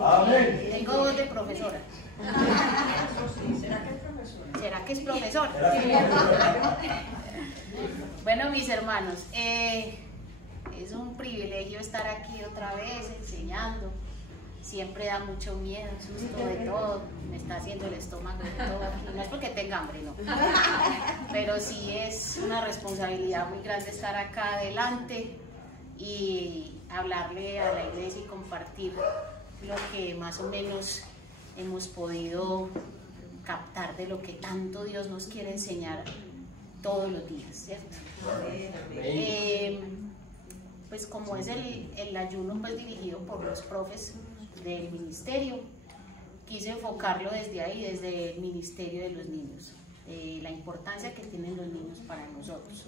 Amén. Tengo voz de profesora. ¿Será que es profesora? Bueno, mis hermanos, es un privilegio estar aquí otra vez enseñando. Siempre da mucho miedo, susto de todo, me está haciendo el estómago de todo. Y no es porque tenga hambre, no. Pero sí es una responsabilidad muy grande estar acá adelante y hablarle a la iglesia y compartir lo que más o menos hemos podido captar de lo que tanto Dios nos quiere enseñar todos los días, ¿cierto? Pues como es el ayuno pues dirigido por los profes del ministerio, quise enfocarlo desde ahí, desde el ministerio de los niños, la importancia que tienen los niños para nosotros.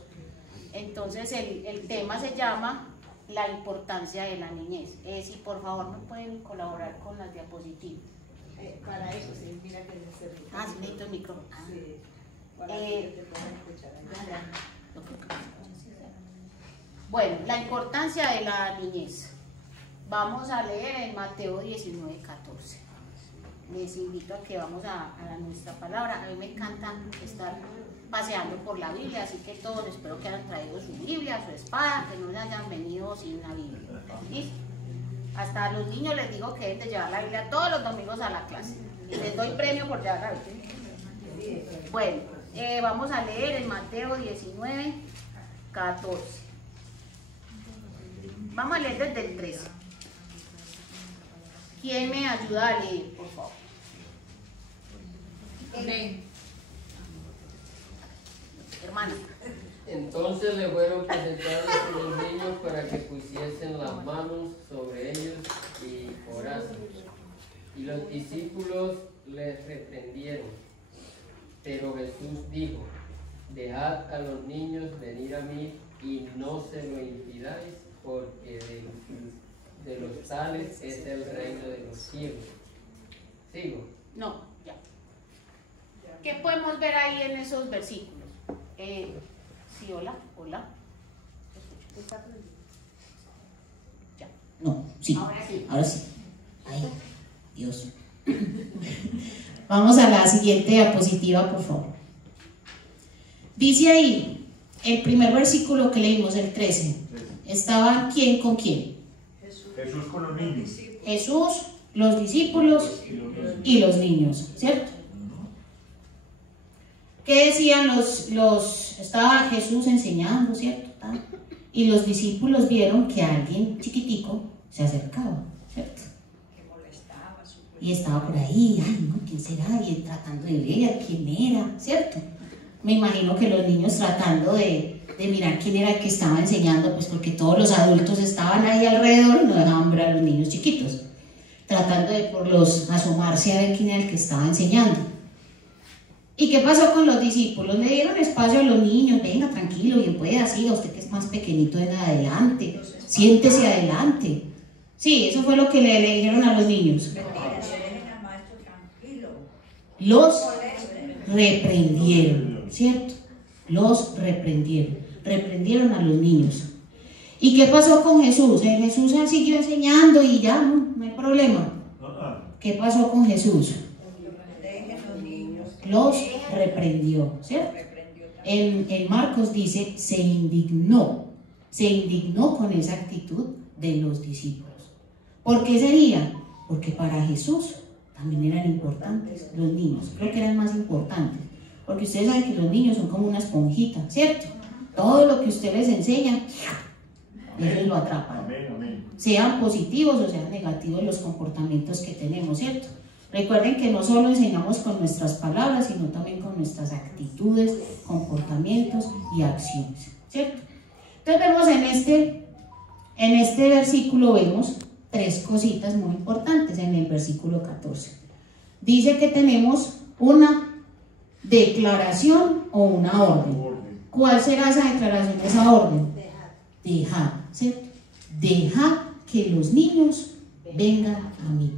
Entonces el tema se llama la importancia de la niñez. Si por favor me pueden colaborar con las diapositivas. Para eso, sí, mira que necesito. Sí, necesito el micrófono. Sí, para que te puedan escuchar. Bueno, la importancia de la niñez. Vamos a leer en Mateo 19, 14. Les invito a que vamos a nuestra palabra. A mí me encanta estar paseando por la Biblia, así que todos espero que hayan traído su Biblia, su espada, que no se hayan venido sin la Biblia. ¿Listo? Hasta a los niños les digo que deben de llevar la Biblia todos los domingos a la clase. Y les doy premio por llevar la Biblia. Bueno, vamos a leer en Mateo 19, 14. Vamos a leer desde el 13. ¿Quién me ayuda a leer, por favor? Hermana. Entonces le fueron presentados los niños para que pusiesen las manos sobre ellos y orasen. Y los discípulos les reprendieron. Pero Jesús dijo: dejad a los niños venir a mí y no se lo impidáis, porque de los tales es el reino de los cielos. ¿Sigo? No, ya. ¿Qué podemos ver ahí en esos versículos? Sí, hola, hola. Ya. No, sí. Ahora sí. Ahora sí. Ay, Dios. Vamos a la siguiente diapositiva, por favor. Dice ahí, el primer versículo que leímos, el 13. ¿Estaba quién con quién? Jesús con los niños. Jesús, los discípulos y los niños, ¿cierto? ¿Qué decían estaba Jesús enseñando, ¿cierto? Y los discípulos vieron que alguien chiquitico se acercaba, ¿cierto? Y estaba por ahí, ay, no, ¿quién será? Y tratando de ver quién era, ¿cierto? Me imagino que los niños tratando de mirar quién era el que estaba enseñando, pues porque todos los adultos estaban ahí alrededor y no dejaban ver a los niños chiquitos, tratando de por los asomarse a ver quién era el que estaba enseñando. ¿Y qué pasó con los discípulos? Le dieron espacio a los niños: venga, tranquilo, bien pueda, siga, usted que es más pequeñito, venga adelante, siéntese adelante. Sí, eso fue lo que le dijeron a los niños. Los reprendieron, ¿cierto? Los reprendieron a los niños. ¿Y qué pasó con Jesús? Jesús siguió enseñando y ya, no hay problema. ¿Qué pasó con Jesús? Los reprendió, ¿cierto? En Marcos dice, se indignó con esa actitud de los discípulos. ¿Por qué sería? Porque para Jesús también eran importantes los niños, creo que eran más importantes, porque ustedes saben que los niños son como una esponjita, ¿cierto? Todo lo que usted les enseña, ellos lo atrapan, sean positivos o sean negativos los comportamientos que tenemos, ¿cierto? Recuerden que no solo enseñamos con nuestras palabras, sino también con nuestras actitudes, comportamientos y acciones, ¿cierto? Entonces vemos en este versículo, vemos tres cositas muy importantes en el versículo 14. Dice que tenemos una declaración o una orden. ¿Cuál será esa declaración, esa orden? Dejad, ¿cierto? Dejad que los niños vengan a mí.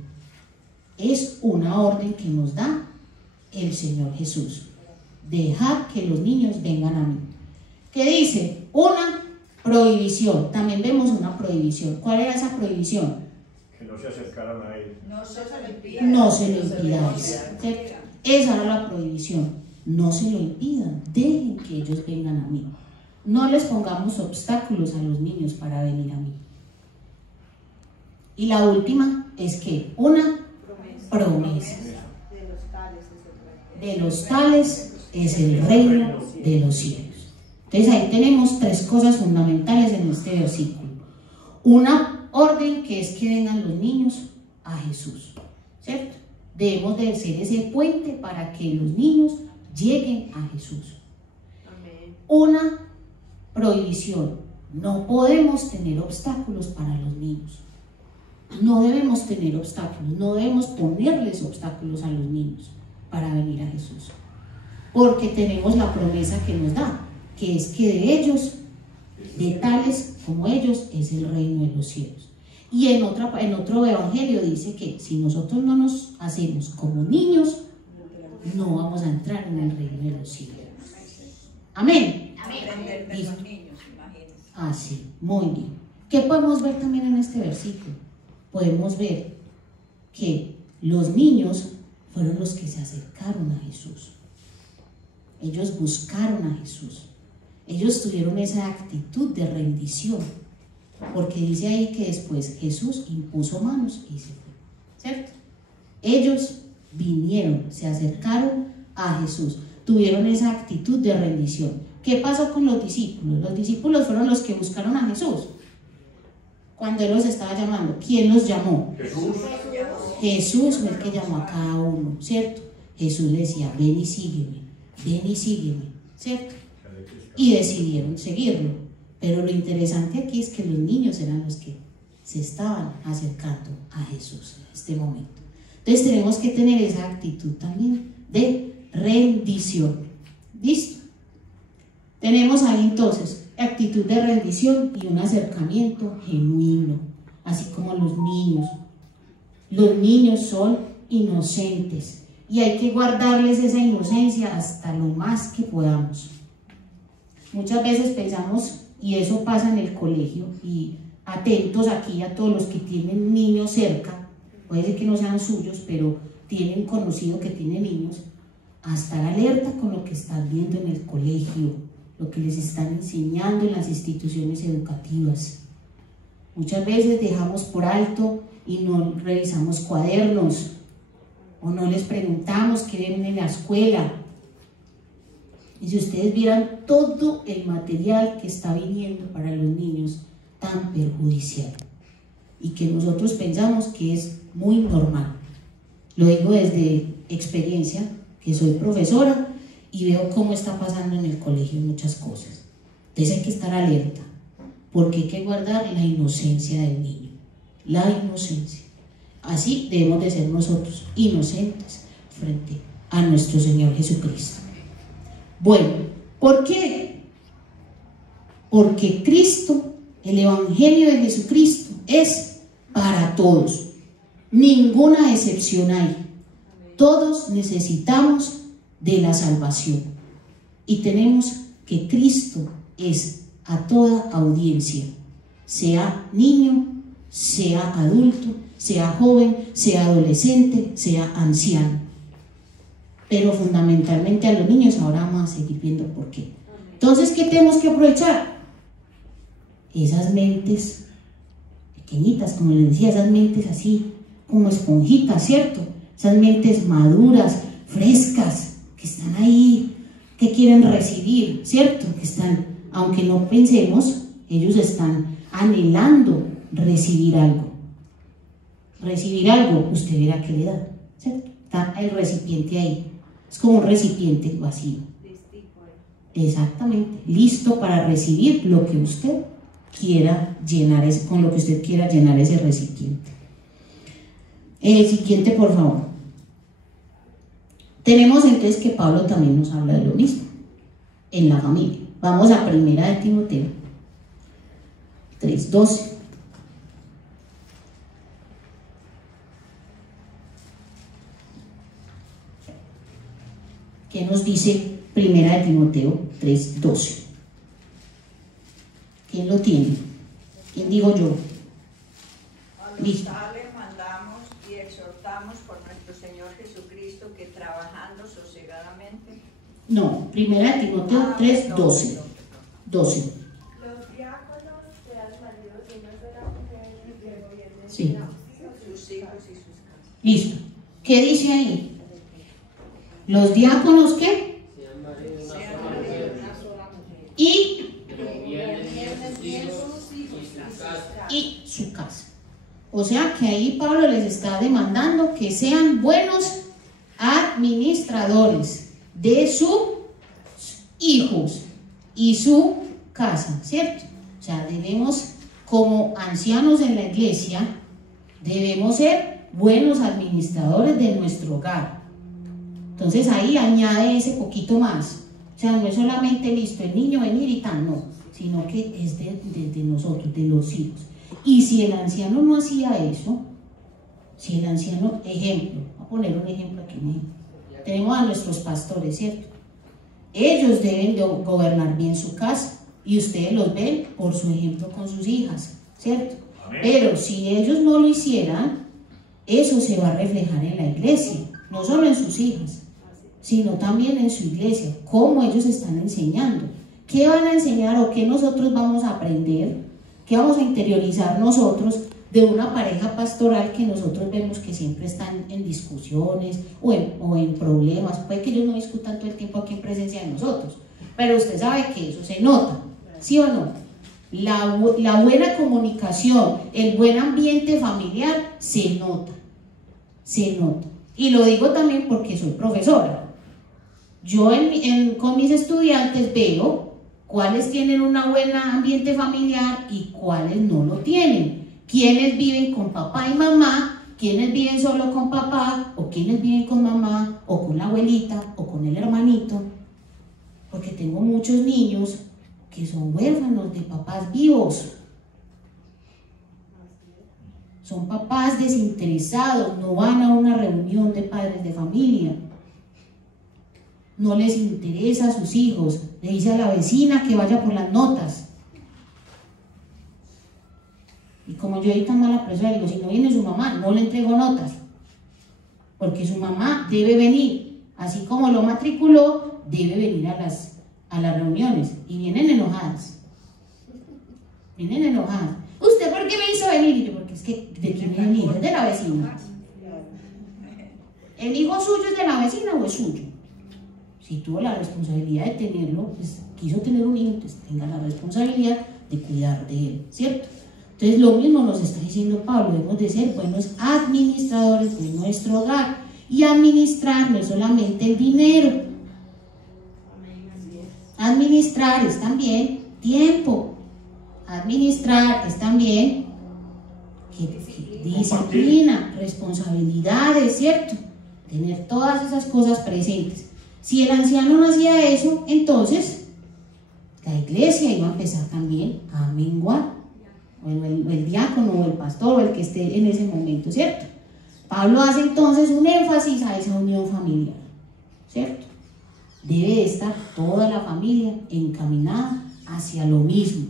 Es una orden que nos da el Señor Jesús. Dejad que los niños vengan a mí. ¿Qué dice? Una prohibición. También vemos una prohibición. ¿Cuál era esa prohibición? Que no se acercaran a él. No se lo impidan. No se lo impidáis. ¿Cierto? Esa era la prohibición. No se lo impidan, dejen que ellos vengan a mí. No les pongamos obstáculos a los niños para venir a mí. Y la última es que una promesa. De los tales es el reino de los cielos. Entonces ahí tenemos tres cosas fundamentales en este versículo. Una orden que es que vengan los niños a Jesús, ¿cierto? Debemos de ser ese puente para que los niños lleguen a Jesús. Una prohibición. No podemos tener obstáculos para los niños. No debemos tener obstáculos, no debemos ponerles obstáculos a los niños para venir a Jesús. Porque tenemos la promesa que nos da, que es que de ellos, de tales como ellos, es el reino de los cielos. Y en otro evangelio dice que si nosotros no nos hacemos como niños, no vamos a entrar en el reino de los cielos. Amén. Aprender de los niños, imagínense. Así, muy bien. ¿Qué podemos ver también en este versículo? Podemos ver que los niños fueron los que se acercaron a Jesús. Ellos buscaron a Jesús. Ellos tuvieron esa actitud de rendición, porque dice ahí que después Jesús impuso manos y se fue, ¿cierto? Ellos vinieron, se acercaron a Jesús, tuvieron esa actitud de rendición. ¿Qué pasó con los discípulos? Los discípulos fueron los que buscaron a Jesús cuando Él los estaba llamando. ¿Quién los llamó? Jesús. Jesús fue el que llamó a cada uno, ¿cierto? Jesús le decía, ven y sígueme, ¿cierto? Y decidieron seguirlo. Pero lo interesante aquí es que los niños eran los que se estaban acercando a Jesús en este momento. Entonces tenemos que tener esa actitud también de rendición. ¿Listo? Tenemos ahí entonces actitud de rendición y un acercamiento genuino, así como los niños. Los niños son inocentes y hay que guardarles esa inocencia hasta lo más que podamos. Muchas veces pensamos, y eso pasa en el colegio, y atentos aquí a todos los que tienen niños cerca, puede ser que no sean suyos, pero tienen conocido que tienen niños, a estar alerta con lo que están viendo en el colegio, lo que les están enseñando en las instituciones educativas. Muchas veces dejamos por alto y no revisamos cuadernos, o no les preguntamos qué ven en la escuela. Y si ustedes vieran todo el material que está viniendo para los niños tan perjudicial y que nosotros pensamos que es muy normal. Lo digo desde experiencia, que soy profesora y veo cómo está pasando en el colegio muchas cosas. Entonces hay que estar alerta, porque hay que guardar la inocencia del niño, la inocencia. Así debemos de ser nosotros, inocentes frente a nuestro Señor Jesucristo. Bueno, ¿por qué? Porque Cristo, el Evangelio de Jesucristo, es para todos. Ninguna excepción hay. Todos necesitamos de la salvación. Y tenemos que Cristo es a toda audiencia, sea niño, sea adulto, sea joven, sea adolescente, sea anciano. Pero fundamentalmente a los niños. Ahora vamos a seguir viendo por qué. Entonces, ¿qué tenemos que aprovechar? Esas mentes pequeñitas, como les decía, esas mentes así como esponjitas, ¿cierto? Esas mentes maduras, frescas, que están ahí, que quieren recibir, ¿cierto? Que están, aunque no pensemos, ellos están anhelando recibir algo. Recibir algo, usted verá que le da, ¿cierto? Está el recipiente ahí. Es como un recipiente vacío. Exactamente, listo para recibir lo que usted quiera llenar, con lo que usted quiera llenar ese recipiente. El siguiente, por favor. Tenemos entonces que Pablo también nos habla de lo mismo en la familia. Vamos a 1 de Timoteo 3:12. ¿Qué nos dice 1 de Timoteo 3:12? ¿Quién lo tiene? ¿Quién digo yo? A los tales exhortamos por nuestro Señor Jesucristo que trabajando sosegadamente. No, 1 Timoteo 3, 12. 12. Los diáconos sean maridos de una sola mujer y que gobiernen Sí. Sus hijos y sus casas. Listo. ¿Qué dice ahí? Los diáconos, ¿qué? Sean maridos de una Sean sola maridos de mujer, una sola mujer. Y, que gobiernen bien sus hijos y su casa. y su casa. O sea que ahí Pablo les está demandando que sean buenos administradores de sus hijos y su casa, ¿cierto? O sea, debemos, como ancianos en la iglesia, debemos ser buenos administradores de nuestro hogar. Entonces ahí añade ese poquito más. O sea, no es solamente listo el niño venir y tal, no, sino que es de nosotros, de los hijos. Y si el anciano no hacía eso, si el anciano, ejemplo, voy a poner un ejemplo aquí, tenemos a nuestros pastores, ¿cierto? Ellos deben de gobernar bien su casa y ustedes los ven por su ejemplo con sus hijas, ¿cierto? Amén. Pero si ellos no lo hicieran, eso se va a reflejar en la iglesia, no solo en sus hijas, sino también en su iglesia, cómo ellos están enseñando, qué van a enseñar o qué nosotros vamos a aprender, qué vamos a interiorizar nosotros de una pareja pastoral que nosotros vemos que siempre están en discusiones o en problemas. Puede que ellos no discutan todo el tiempo aquí en presencia de nosotros, pero usted sabe que eso se nota, ¿sí o no? La buena comunicación, el buen ambiente familiar se nota, se nota. Y lo digo también porque soy profesora. Yo con mis estudiantes veo cuáles tienen un buen ambiente familiar y cuáles no lo tienen. Quiénes viven con papá y mamá, quiénes viven solo con papá, o quiénes viven con mamá, o con la abuelita, o con el hermanito. Porque tengo muchos niños que son huérfanos de papás vivos. Son papás desinteresados, no van a una reunión de padres de familia. No les interesa a sus hijos, le dice a la vecina que vaya por las notas. Y como yo ahí tan mala persona, digo, si no viene su mamá, no le entrego notas. Porque su mamá debe venir, así como lo matriculó, debe venir a las reuniones. Y vienen enojadas. Vienen enojadas. ¿Usted por qué me hizo venir? Y yo, porque es que, ¿de quién es el hijo? Es de la vecina. ¿El hijo suyo es de la vecina o es suyo? Si tuvo la responsabilidad de tenerlo, pues quiso tener un hijo, entonces tenga la responsabilidad de cuidar de él, ¿cierto? Entonces lo mismo nos está diciendo Pablo, debemos de ser buenos administradores de nuestro hogar. Y administrar no es solamente el dinero. Administrar es también tiempo. Administrar es también disciplina, responsabilidades, ¿cierto? Tener todas esas cosas presentes. Si el anciano no hacía eso, entonces la iglesia iba a empezar también a menguar. O el diácono o el pastor o el que esté en ese momento, ¿cierto? Pablo hace entonces un énfasis a esa unión familiar, ¿cierto? Debe de estar toda la familia encaminada hacia lo mismo.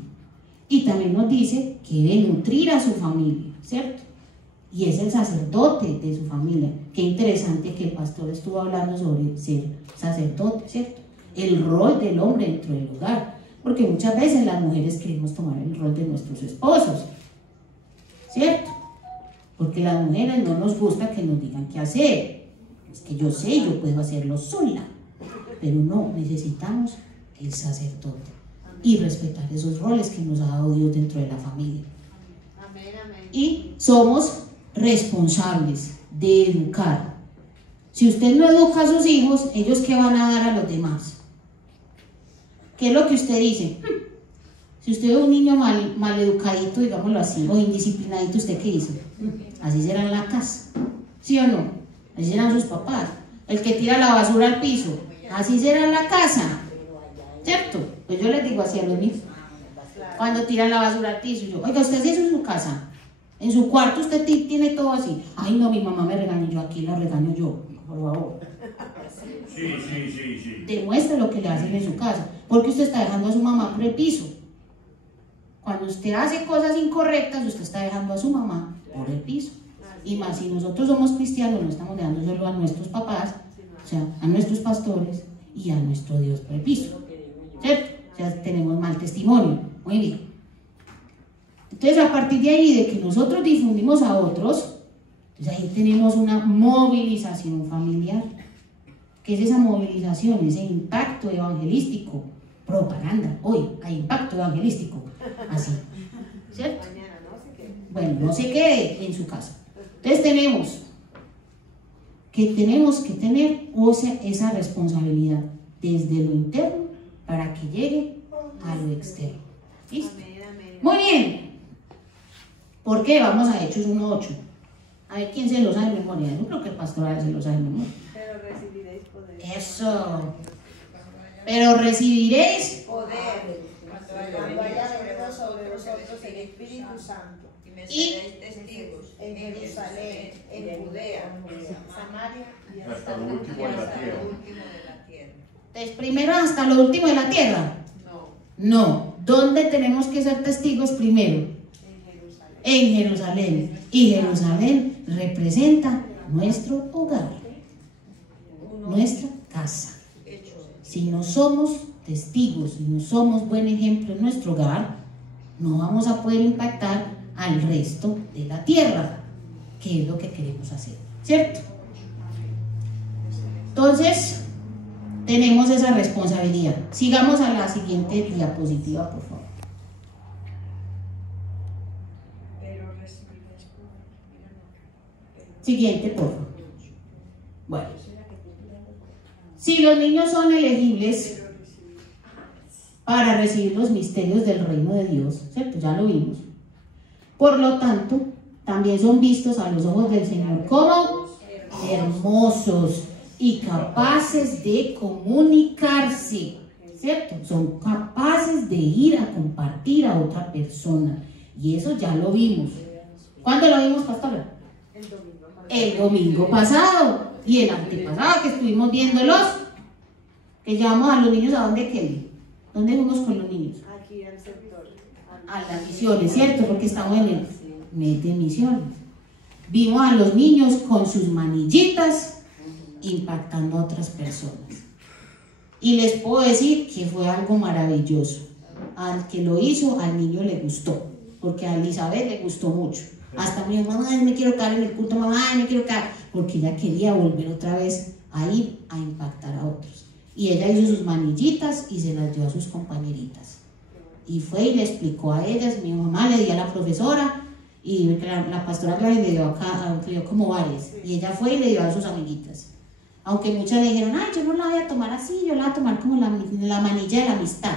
Y también nos dice que debe nutrir a su familia, ¿cierto? Y es el sacerdote de su familia. Qué interesante que el pastor estuvo hablando sobre ser sacerdote, ¿cierto? El rol del hombre dentro del hogar. Porque muchas veces las mujeres queremos tomar el rol de nuestros esposos, ¿cierto? Porque las mujeres no nos gusta que nos digan qué hacer. Es que yo sé, yo puedo hacerlo sola. Pero no, necesitamos el sacerdote y respetar esos roles que nos ha dado Dios dentro de la familia. Y somos responsables de educar. Si usted no educa a sus hijos, ¿ellos qué van a dar a los demás? ¿Qué es lo que usted dice? Si usted ve un niño mal educadito, digámoslo así, o indisciplinadito, ¿usted qué dice? Así será en la casa, ¿sí o no? Así serán sus papás. El que tira la basura al piso, así será en la casa, ¿cierto? Pues yo les digo así a los niños, cuando tiran la basura al piso, yo, oiga, ¿usted hace eso en su casa? En su cuarto usted tiene todo así. Ay, no, mi mamá me regañó, yo aquí la regaño yo, por favor. Sí. Demuestre lo que le hacen en su casa, porque usted está dejando a su mamá por el piso. Cuando usted hace cosas incorrectas, usted está dejando a su mamá por el piso. Y más si nosotros somos cristianos, no estamos dejando solo a nuestros papás, o sea, a nuestros pastores y a nuestro Dios por el piso, ¿cierto? O sea, tenemos mal testimonio. Muy bien. Entonces, a partir de ahí, de que nosotros difundimos a otros, entonces ahí tenemos una movilización familiar. ¿Qué es esa movilización? Ese impacto evangelístico, propaganda. Hoy hay impacto evangelístico, así, ¿cierto? Bueno, no se quede en su casa. Entonces tenemos que tener esa responsabilidad desde lo interno para que llegue a lo externo. ¿Listo? Muy bien. ¿Por qué? Vamos a Hechos 1:8. A ver quién se lo sabe de memoria. Yo creo que el pastor se lo sabe de memoria. Pero recibiréis poder. Eso. Pero recibiréis Poder. Cuando haya venido sobre vosotros el Espíritu Santo. Y me seréis testigos En Jerusalén, en Judea, Samaria y Hasta lo último de la hasta tierra. lo último de la tierra. Entonces, primero hasta lo último de la tierra. No. ¿Dónde tenemos que ser testigos primero? En Jerusalén. Y Jerusalén representa nuestro hogar, nuestra casa. Si no somos testigos, si no somos buen ejemplo en nuestro hogar, no vamos a poder impactar al resto de la tierra, que es lo que queremos hacer, ¿cierto? Entonces, tenemos esa responsabilidad. Sigamos a la siguiente diapositiva, por favor. Pero recibiréis poder. Siguiente, por favor. Bueno, si los niños son elegibles para recibir los misterios del reino de Dios, ¿cierto? Ya lo vimos. Por lo tanto, también son vistos a los ojos del Señor como hermosos y capaces de comunicarse, ¿cierto? Son capaces de ir a compartir a otra persona. Y eso ya lo vimos. ¿Cuándo lo vimos, pastora? El domingo pasado. Y el antepasado que estuvimos viéndolos. Que llevamos a los niños a dónde, Kelly. ¿Dónde fuimos con los niños? aquí al sector. A las misiones, ¿cierto? Porque estamos en el mes de misiones. Vimos a los niños con sus manillitas impactando a otras personas. Y les puedo decir que fue algo maravilloso. Al que lo hizo, al niño le gustó, porque a Elizabeth le gustó mucho. Hasta me dijo, mamá, me quiero quedar en el culto, mamá, me quiero quedar, porque ella quería volver otra vez a ir a impactar a otros. Y ella hizo sus manillitas y se las dio a sus compañeritas. Y fue y le explicó a ellas, mi mamá le dio a la profesora, y la pastora Gladys le dio acá, le dio como varias. Y ella fue y le dio a sus amiguitas. Aunque muchas le dijeron, ay, yo no la voy a tomar así, yo la voy a tomar como la manilla de la amistad.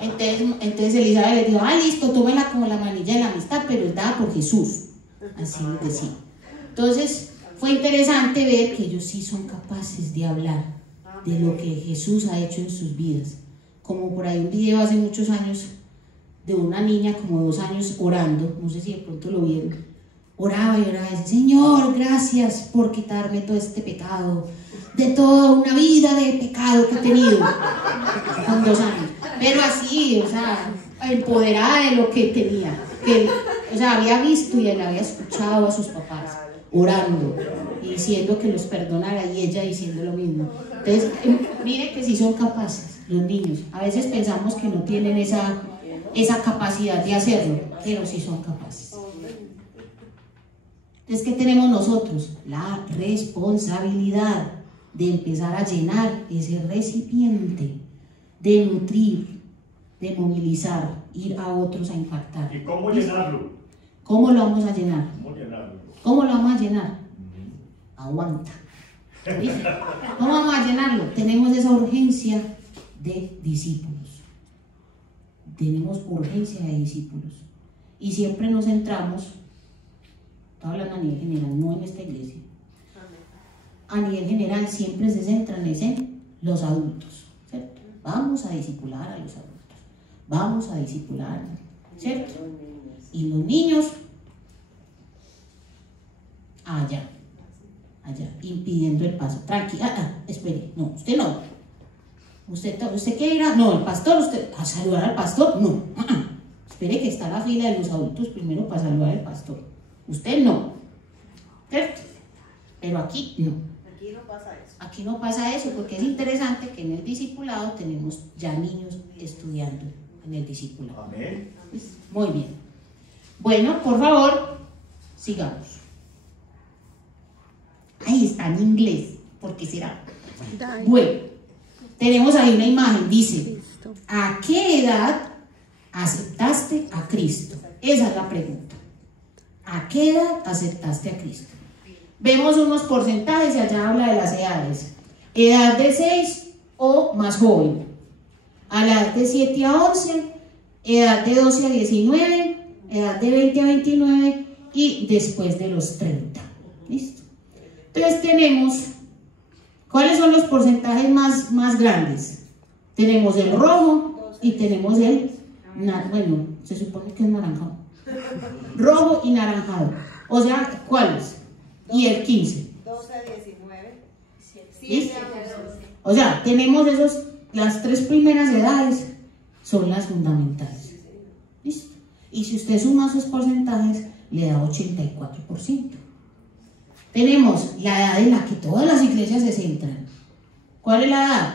Entonces Elizabeth le dijo, ah, listo, tómela como la manilla de la amistad, pero es dada por Jesús. Así les decía. Entonces, fue interesante ver que ellos sí son capaces de hablar de lo que Jesús ha hecho en sus vidas. Como por ahí un video hace muchos años de una niña como 2 años orando, no sé si de pronto lo vieron, oraba y oraba y decía, Señor, gracias por quitarme todo este pecado, de toda una vida de pecado que he tenido, con 2 años, pero así, o sea, empoderada de lo que tenía, que, o sea, había visto y él había escuchado a sus papás orando y diciendo que los perdonara, y ella diciendo lo mismo. Entonces, mire que sí son capaces los niños. A veces pensamos que no tienen esa capacidad de hacerlo, pero sí son capaces. Entonces, ¿qué tenemos nosotros? La responsabilidad de empezar a llenar ese recipiente, de nutrir, de movilizar, ir a otros a impactar. ¿Y cómo llenarlo? ¿Cómo lo vamos a llenar? ¿Cómo llenarlo? ¿Cómo lo vamos a llenar? Aguanta. ¿Viste? ¿Cómo vamos a llenarlo? Tenemos esa urgencia de discípulos. Tenemos urgencia de discípulos. Y siempre nos centramos, estoy hablando a nivel general, no en esta iglesia. A nivel general siempre se centran en los adultos, ¿cierto? Vamos a discipular a los adultos. Vamos a discipular, ¿cierto? Y los niños allá, impidiendo el paso. Tranquila, espere, no, usted no. ¿Usted quiere ir a? No, el pastor, usted, ¿a saludar al pastor? No, espere que está la fila de los adultos primero para saludar al pastor. Usted no, ¿cierto? Pero aquí no. Aquí no pasa eso. Aquí no pasa eso porque es interesante que en el discipulado tenemos ya niños estudiando en el discipulado. Amén. Muy bien. Bueno, por favor, sigamos. Ahí está en inglés, ¿por qué será? Bueno, tenemos ahí una imagen, dice, ¿a qué edad aceptaste a Cristo? Esa es la pregunta. ¿A qué edad aceptaste a Cristo? Vemos unos porcentajes y allá habla de las edades. Edad de 6 o más joven. A la edad de 7 a 11, edad de 12 a 19, edad de 20 a 29 y después de los 30. ¿Listo? Entonces tenemos, ¿cuáles son los porcentajes más grandes? Tenemos el rojo y tenemos el, bueno, se supone que es naranjado. Rojo y naranjado. O sea, ¿cuáles? Y el 15. 12 a 19, 7 ¿Listo? a 12. O sea, tenemos las tres primeras edades son las fundamentales. ¿Listo? Y si usted suma esos porcentajes, le da 84%. Tenemos la edad en la que todas las iglesias se centran. ¿Cuál es la edad?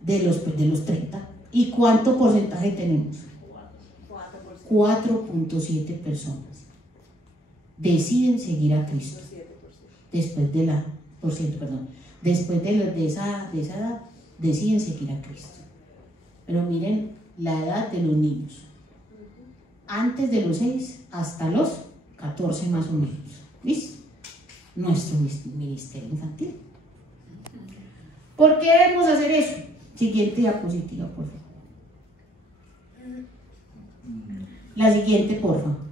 De los 30. ¿Y cuánto porcentaje tenemos? 4.7 personas deciden seguir a Cristo después de esa edad deciden seguir a Cristo. Pero miren la edad de los niños, antes de los 6 hasta los 14 más o menos. ¿Listo? Nuestro ministerio infantil. ¿Por qué debemos hacer eso? Siguiente diapositiva, por favor. La siguiente, por favor.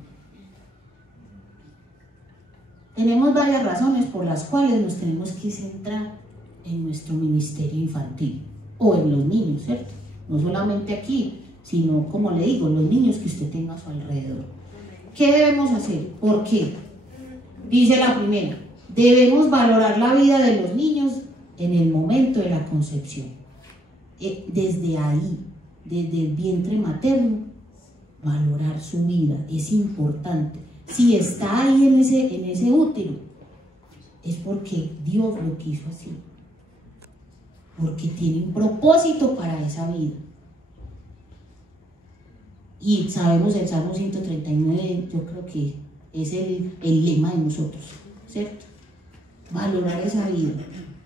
Tenemos varias razones por las cuales nos tenemos que centrar en nuestro ministerio infantil o en los niños, ¿cierto? No solamente aquí, sino, como le digo, los niños que usted tenga a su alrededor. ¿Qué debemos hacer? ¿Por qué? Dice la primera, debemos valorar la vida de los niños en el momento de la concepción. Desde ahí, desde el vientre materno, valorar su vida es importante. Si está ahí en ese útero, es porque Dios lo quiso así, porque tiene un propósito para esa vida. Y sabemos el Salmo 139, yo creo que es el lema de nosotros, ¿cierto? Valorar esa vida,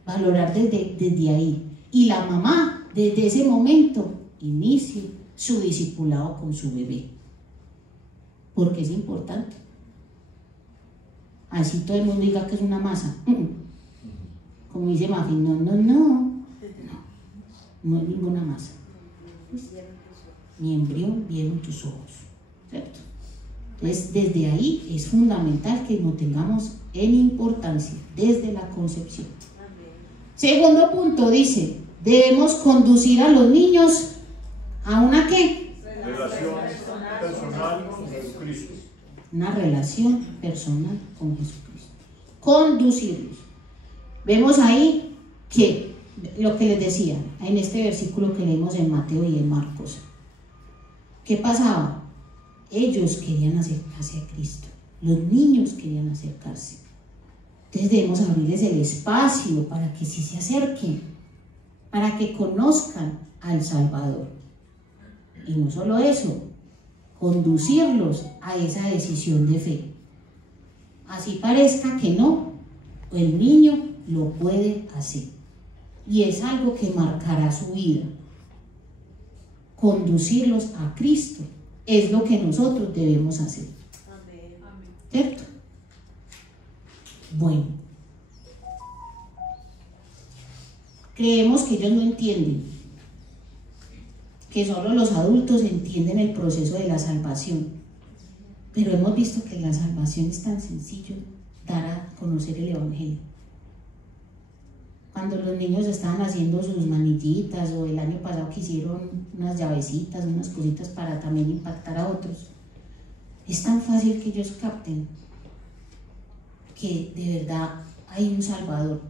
valorar desde ahí. Y la mamá, desde ese momento, inicie su discipulado con su bebé, porque es importante. Así todo el mundo diga que es una masa. Como dice Mafi, no es ninguna masa. Mi embrión vieron tus ojos, ¿cierto? Entonces, desde ahí es fundamental que lo tengamos en importancia, desde la concepción. Segundo punto dice, debemos conducir a los niños a una ¿qué? Relación personal con Jesucristo. Una relación personal con Jesucristo. Conducirlos. Vemos ahí que lo que les decía en este versículo que leemos en Mateo y en Marcos. ¿Qué pasaba? Ellos querían acercarse a Cristo. Los niños querían acercarse. Entonces debemos abrirles el espacio para que sí se acerquen, para que conozcan al Salvador. Y no solo eso, conducirlos a esa decisión de fe. Así parezca que no, el niño lo puede hacer. Y es algo que marcará su vida. Conducirlos a Cristo es lo que nosotros debemos hacer. ¿Cierto? Bueno. Creemos que ellos no entienden, que solo los adultos entienden el proceso de la salvación, pero hemos visto que la salvación es tan sencillo, dar a conocer el Evangelio. Cuando los niños estaban haciendo sus manillitas, o el año pasado que hicieron unas llavecitas, unas cositas para también impactar a otros, es tan fácil que ellos capten que de verdad hay un Salvador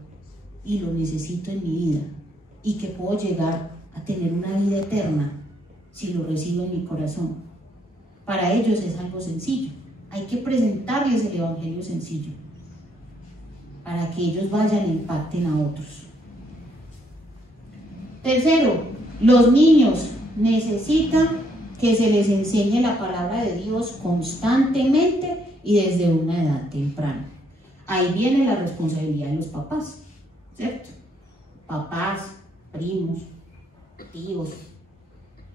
y lo necesito en mi vida, y que puedo llegar a tener una vida eterna si lo recibo en mi corazón. Para ellos es algo sencillo, Hay que presentarles el evangelio sencillo para que ellos vayan e impacten a otros. Tercero, los niños necesitan que se les enseñe la palabra de Dios constantemente y desde una edad temprana. Ahí viene la responsabilidad de los papás, ¿cierto? Papás, primos, tíos,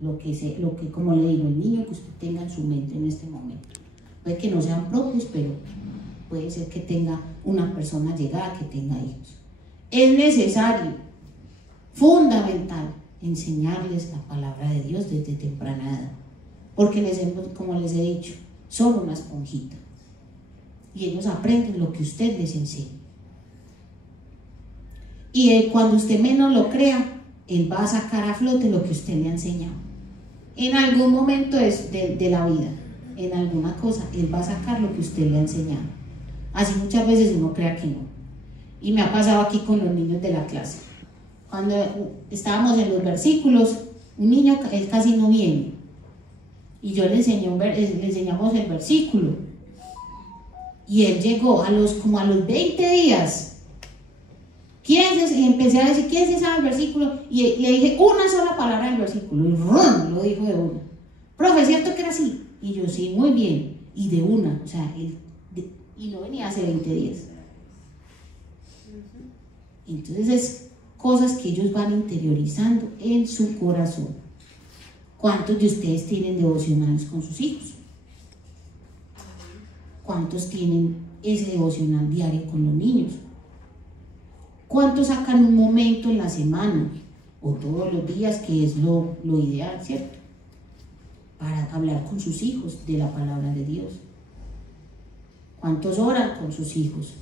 lo que como le digo, el niño que usted tenga en su mente en este momento. Puede que no sean propios, pero puede ser que tenga una persona llegada que tenga hijos. Es necesario, fundamental, enseñarles la palabra de Dios desde temprana edad, porque como les he dicho, son una esponjita y ellos aprenden lo que usted les enseña. Y cuando usted menos lo crea, él va a sacar a flote lo que usted le ha enseñado. En algún momento de la vida, en alguna cosa, él va a sacar lo que usted le ha enseñado. Así muchas veces uno crea que no. Y me ha pasado aquí con los niños de la clase. Cuando estábamos en los versículos, un niño, él casi no viene. Y yo le enseñamos el versículo. Y él llegó como a los 20 días. Y empecé a decir, ¿quién se sabe el versículo? Y le dije una sola palabra del versículo. Y ¡rum! Lo dijo de una. Profe, ¿cierto que era así? Y yo, sí, muy bien. Y de una, o sea, y no venía hace 20 días. Entonces es cosas que ellos van interiorizando en su corazón. ¿Cuántos de ustedes tienen devocionales con sus hijos? ¿Cuántos tienen ese devocional diario con los niños? ¿Cuántos sacan un momento en la semana o todos los días, que es lo ideal, ¿cierto?, para hablar con sus hijos de la palabra de Dios? ¿Cuántos oran con sus hijos?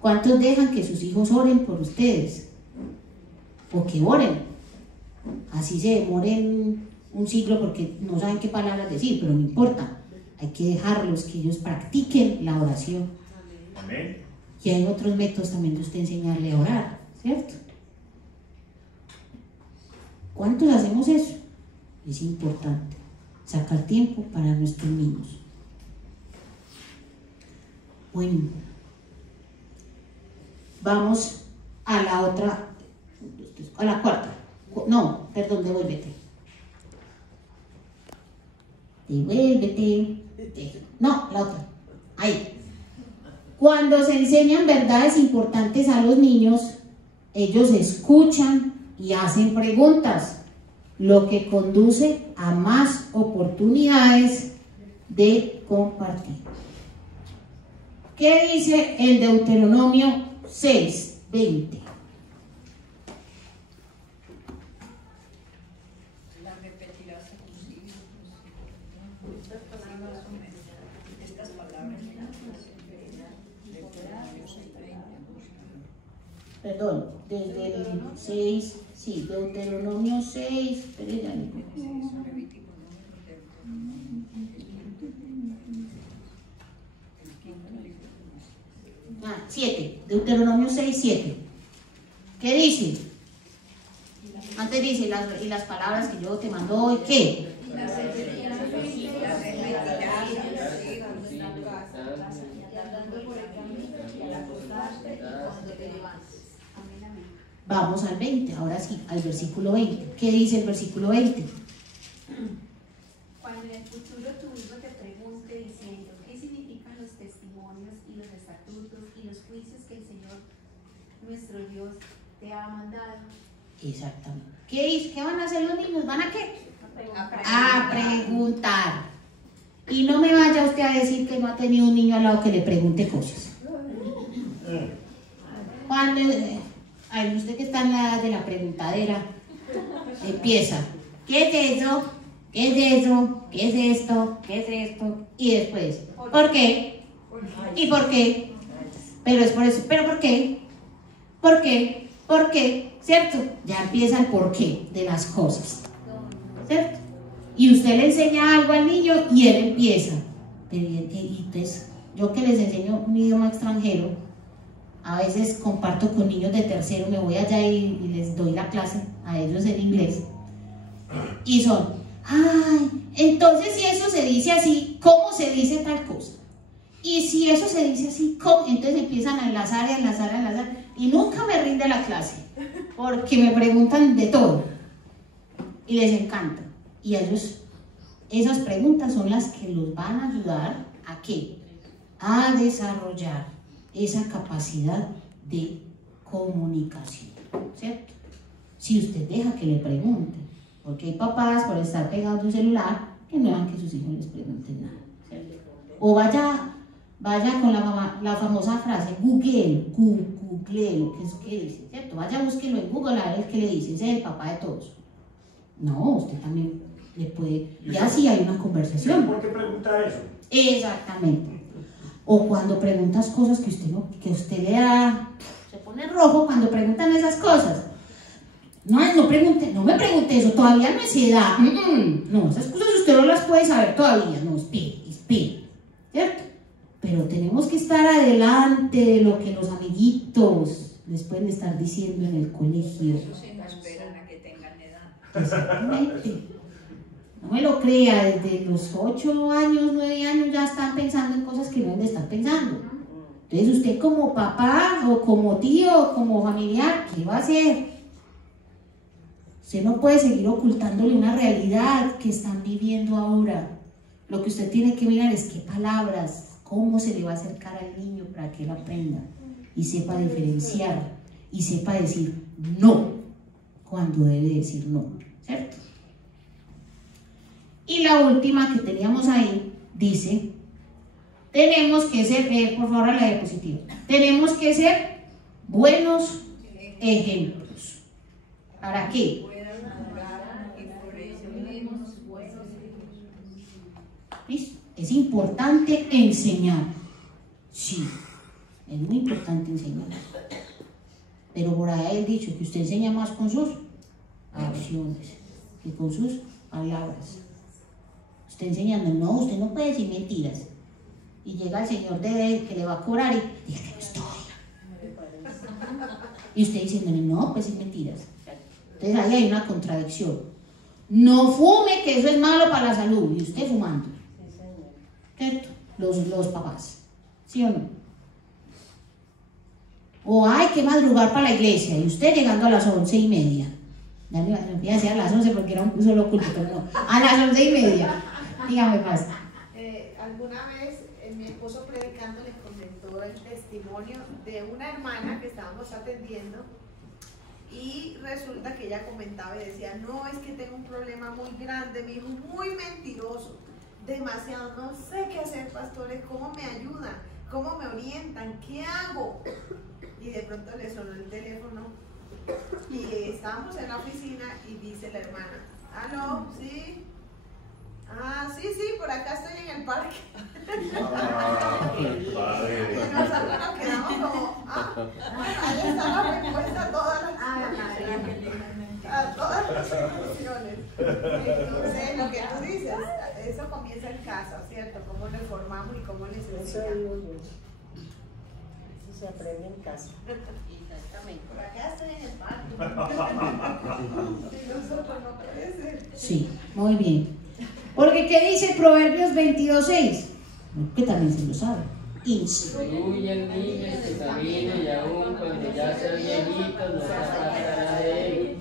¿Cuántos dejan que sus hijos oren por ustedes? O que oren, así se demoren un siglo porque no saben qué palabras decir, pero no importa, hay que dejarlos que ellos practiquen la oración. Amén. Y hay otros métodos también de usted enseñarle a orar, ¿cierto? ¿Cuántos hacemos eso? Es importante sacar tiempo para nuestros niños. Bueno, vamos a la otra, a la cuarta. No, perdón, devuélvete. No, la otra. Ahí. Cuando se enseñan verdades importantes a los niños, ellos escuchan y hacen preguntas, lo que conduce a más oportunidades de compartir. ¿Qué dice el Deuteronomio 6:20? La repetirás a tus hijos. Estas palabras. Perdón, desde el 6, sí, Deuteronomio 6, espera, 7, Deuteronomio 6, 7. ¿Qué dice? Antes dice, y las palabras que yo te mando hoy, ¿qué? Vamos al 20, ahora sí, al versículo 20. ¿Qué dice el versículo 20? Cuando en el futuro tu hijo te pregunte diciendo, ¿qué significan los testimonios y los estatutos y los juicios que el Señor nuestro Dios te ha mandado? Exactamente. ¿Qué van a hacer los niños? ¿Van a qué? A preguntar. Y no me vaya usted a decir que no ha tenido un niño al lado que le pregunte cosas. Cuando usted que está en la edad de la preguntadera, empieza, ¿qué es eso? ¿Qué es eso? ¿Qué es esto? ¿Qué es esto? Y después, ¿por qué? ¿Y por qué? Pero es por eso, ¿pero por qué? ¿Por qué? ¿Por qué? ¿Cierto? Ya empieza el porqué de las cosas, ¿cierto? Y usted le enseña algo al niño y él empieza. Pero entonces, yo que les enseño un idioma extranjero, a veces comparto con niños de tercero, me voy allá y les doy la clase a ellos en inglés. Y son, ay, entonces si eso se dice así, ¿cómo se dice tal cosa? Y si eso se dice así, ¿cómo? Entonces empiezan a enlazar, y nunca me rinde la clase, porque me preguntan de todo, y les encanta. Y a ellos, esas preguntas son las que los van a ayudar ¿a qué? A desarrollar esa capacidad de comunicación, ¿cierto? Si usted deja que le pregunten, porque hay papás por estar pegados a un celular que no dejan que sus hijos les pregunten nada, ¿cierto? O vaya con la famosa frase, google, ¿qué dice? ¿Cierto? Vaya, búsquelo en Google a ver qué le dice, ese es el papá de todos. No, usted también le puede, ya sí hay una conversación. ¿Por qué preguntar eso? Exactamente. O cuando preguntas cosas que usted no, que usted le da, se pone rojo cuando preguntan esas cosas. No me pregunte eso, todavía no es edad. No, esas cosas usted no las puede saber todavía. No, espere, ¿cierto? Pero tenemos que estar adelante de lo que los amiguitos les pueden estar diciendo en el colegio. Eso sí, no esperan a que tengan edad. Exactamente. No me lo crea, desde los 8 años, 9 años ya están pensando en cosas que no deben de estar pensando. Entonces usted como papá o como tío o como familiar, ¿qué va a hacer? Usted no puede seguir ocultándole una realidad que están viviendo ahora. Lo que usted tiene que mirar es qué palabras, cómo se le va a acercar al niño para que él aprenda y sepa diferenciar y sepa decir no cuando debe decir no, ¿cierto? Y la última que teníamos ahí dice, tenemos que ser, por favor a la diapositiva, tenemos que ser buenos ejemplos. ¿Para qué? ¿Listo? Es importante enseñar, sí, es muy importante enseñar, pero por ahí hay el dicho que usted enseña más con sus acciones que con sus palabras. Usted enseñando, no, usted no puede decir mentiras, y llega el señor que le va a cobrar y dice que no estoy, y usted diciéndole, no, pues es mentiras. Entonces ahí hay una contradicción. No fume, que eso es malo para la salud, y usted fumando, ¿cierto? Los papás, ¿sí o no? O hay que madrugar para la iglesia y usted llegando a las 11:30. Ya me iba a decir a las 11 porque era un solo culto, pero no, a las 11:30. Dígame, pasa. Alguna vez mi esposo predicando les comentó el testimonio de una hermana que estábamos atendiendo, y resulta que ella comentaba y decía, no, es que tengo un problema muy grande, mi hijo muy mentiroso, demasiado, no sé qué hacer, pastores, ¿cómo me ayudan? ¿Cómo me orientan? ¿Qué hago? Y de pronto le sonó el teléfono y estábamos en la oficina y dice la hermana, ¿aló? ¿Sí? Ah, sí, por acá estoy en el parque. Y nosotros nos quedamos como, ahí está la respuesta a todas las situaciones. Entonces, lo que tú dices, eso comienza en casa, ¿cierto? Cómo le formamos y cómo les enseñamos. Eso se aprende en casa. Exactamente. Por acá estoy en el parque. Y nosotros no puede ser. Sí, muy bien. Porque ¿qué dice Proverbios 22:6? Que también se lo sabe. Instruye al niño en su camino y aún cuando ya sea viejito no se apartará de él.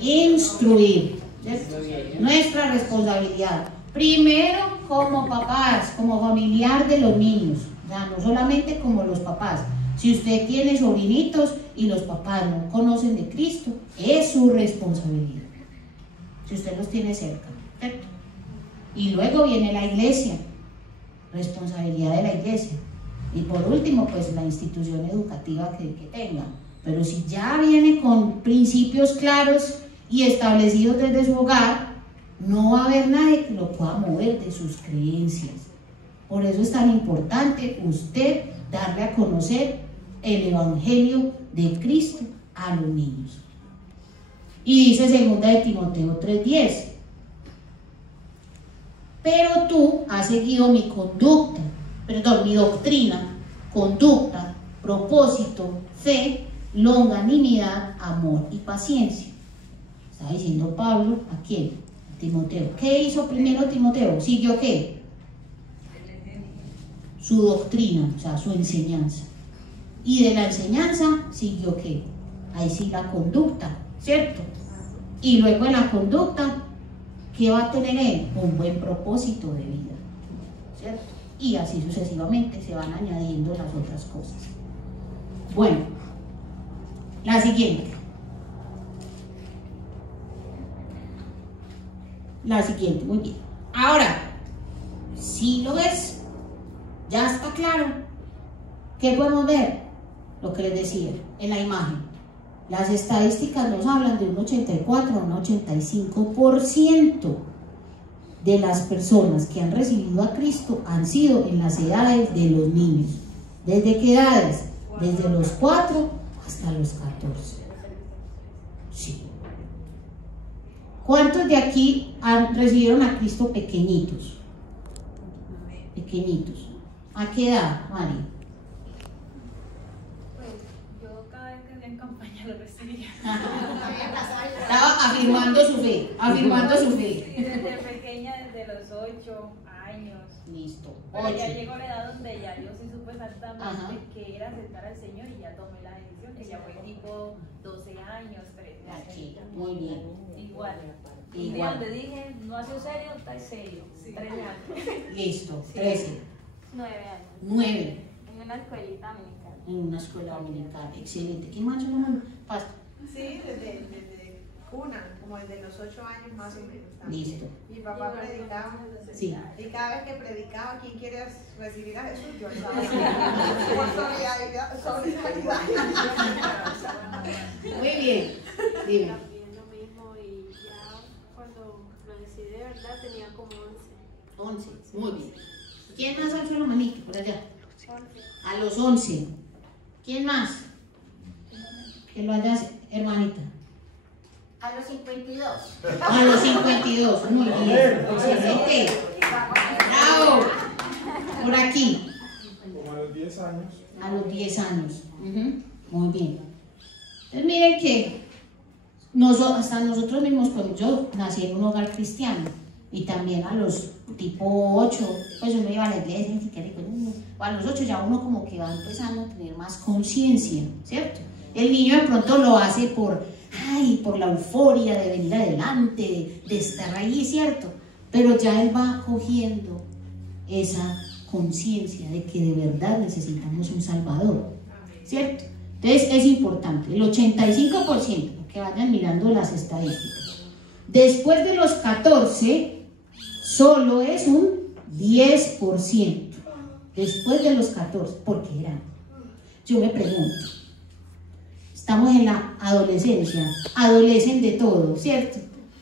Instruir, ¿cierto? Nuestra responsabilidad. Primero como papás, como familiar de los niños. O sea, no solamente como los papás. Si usted tiene sobrinitos y los papás no conocen de Cristo, es su responsabilidad. Si usted los tiene cerca, ¿cierto? Y luego viene la iglesia, responsabilidad de la iglesia. Y por último, pues la institución educativa que tenga. Pero si ya viene con principios claros y establecidos desde su hogar, no va a haber nadie que lo pueda mover de sus creencias. Por eso es tan importante usted darle a conocer el Evangelio de Cristo a los niños. Y dice 2 de Timoteo 3:10. Pero tú has seguido mi doctrina, conducta, propósito, fe, longanimidad, amor y paciencia. Está diciendo Pablo, ¿a quién? A Timoteo. ¿Qué hizo primero Timoteo? ¿Siguió qué? su doctrina, o sea, su enseñanza. Y de la enseñanza siguió ¿qué? Ahí sí la conducta, ¿cierto? Y luego en la conducta, ¿qué va a tener él? Un buen propósito de vida, ¿cierto? Y así sucesivamente se van añadiendo las otras cosas. Bueno, la siguiente. La siguiente, muy bien. Ahora, si lo ves, ya está claro. ¿Qué podemos ver? Lo que les decía en la imagen. Las estadísticas nos hablan de un 84 a un 85% de las personas que han recibido a Cristo han sido en las edades de los niños. ¿Desde qué edades? Desde los 4 hasta los 14. Sí. ¿Cuántos de aquí recibieron a Cristo pequeñitos? Pequeñitos. ¿A qué edad, Mari? Pues yo cada vez que hacía en campaña lo recibía. Estaba afirmando su fe, afirmando su fe. Sí, desde pequeña, desde los 8 años. Listo. Pero ya 8. llegó la edad donde ya yo sí supe exactamente Ajá. que era aceptar al Señor y ya tomé la decisión, que ya fue tipo 12 años, 13 años. Aquí, muy bien. Igual. Un día Igual. donde dije, no ha sido serio, está serio. 13 años. Listo. Sí. 13. 9 años. 9. En una escuelita americana. En una escuela dominical. Excelente. ¿Qué más yo Pasto? Sí, desde cuna, como desde los 8 años más o menos. También. Listo. Mi papá predicaba. Sí. Y cada vez que predicaba, ¿quién quiere recibir a Jesús? Yo estaba por solidaridad. Muy bien. Dime. También lo mismo y ya cuando lo decidí de verdad tenía como 11. 11. Muy bien. ¿Quién más alzó la manito por allá? 11. A los 11. ¿Quién más? Que lo hayas, hermanita. A los 52. A los 52. Muy bien. Excelente. Bravo. Por aquí. Como a los 10 años. A los 10 años. Muy bien. Entonces miren que hasta nosotros mismos, pues yo nací en un hogar cristiano y también a los tipo 8, pues uno iba a la iglesia ni siquiera, o a los 8 ya uno como que va empezando a tener más conciencia, ¿cierto? El niño de pronto lo hace por la euforia de venir adelante, de estar ahí, ¿cierto? Pero ya él va cogiendo esa conciencia de que de verdad necesitamos un Salvador, ¿cierto? Entonces es importante, el 85%, que vayan mirando las estadísticas. Después de los 14, solo es un 10%. Después de los 14, ¿por qué era? Yo me pregunto, estamos en la adolescencia, adolecen de todo, ¿cierto?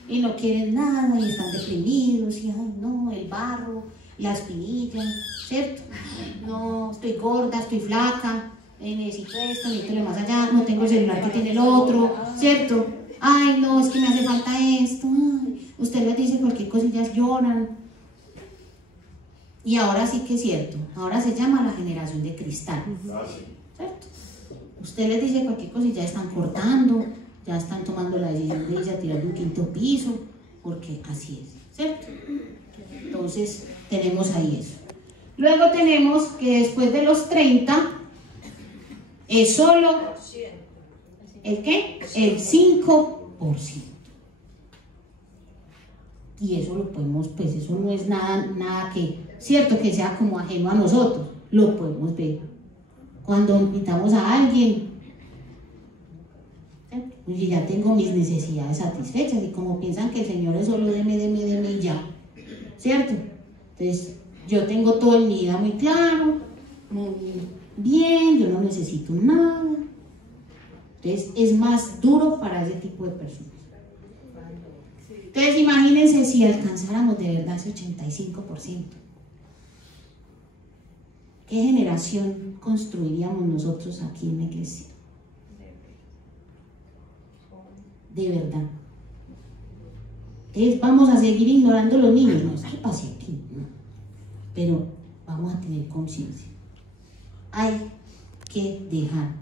Y no quieren nada y están deprimidos y ay no, el barro, la espinilla, ¿cierto? No, estoy gorda, estoy flaca, necesito esto, necesito lo más allá, no tengo el celular que tiene el otro, ¿cierto? Ay no, es que me hace falta esto, ay, usted les dice cualquier cosilla, lloran. Y ahora sí que es cierto, ahora se llama la generación de cristal, ¿cierto? Usted les dice cualquier cosa y ya están cortando, ya están tomando la decisión de irse a tirar de un 5.º piso, porque así es, ¿cierto? Entonces, tenemos ahí eso. Luego tenemos que después de los 30, es solo, ¿el qué? El 5%. Y eso lo podemos, pues eso no es nada que, cierto, que sea como ajeno a nosotros, lo podemos ver. Cuando invitamos a alguien, y ya tengo mis necesidades satisfechas, y como piensan que el Señor es solo deme y ya, ¿cierto? Entonces, yo tengo todo en mi vida muy claro, muy bien, yo no necesito nada. Entonces, es más duro para ese tipo de personas. Entonces, imagínense si alcanzáramos de verdad ese 85%. ¿Qué generación construiríamos nosotros aquí en la iglesia? De verdad. Entonces vamos a seguir ignorando a los niños. No, ¿qué pasa aquí? No. Pero vamos a tener conciencia. Hay que dejar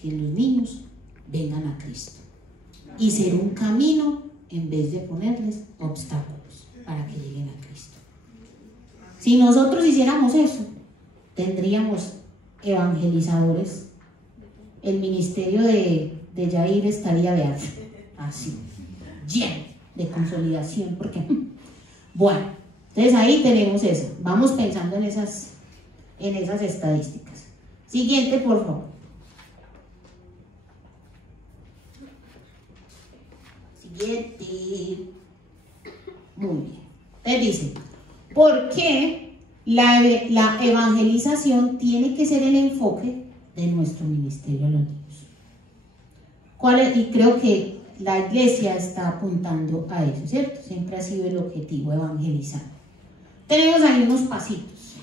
que los niños vengan a Cristo y ser un camino en vez de ponerles obstáculos para que lleguen a Cristo. Si nosotros hiciéramos eso, tendríamos evangelizadores, el ministerio de Yair estaría, vean, así, lleno de consolidación, porque, bueno, entonces ahí tenemos eso, vamos pensando en esas estadísticas. Siguiente, por favor. Siguiente. Muy bien. Entonces dice, ¿por qué la evangelización tiene que ser el enfoque de nuestro ministerio a los niños? Y creo que la iglesia está apuntando a eso, ¿cierto? Siempre ha sido el objetivo, evangelizar. Tenemos ahí unos pasitos.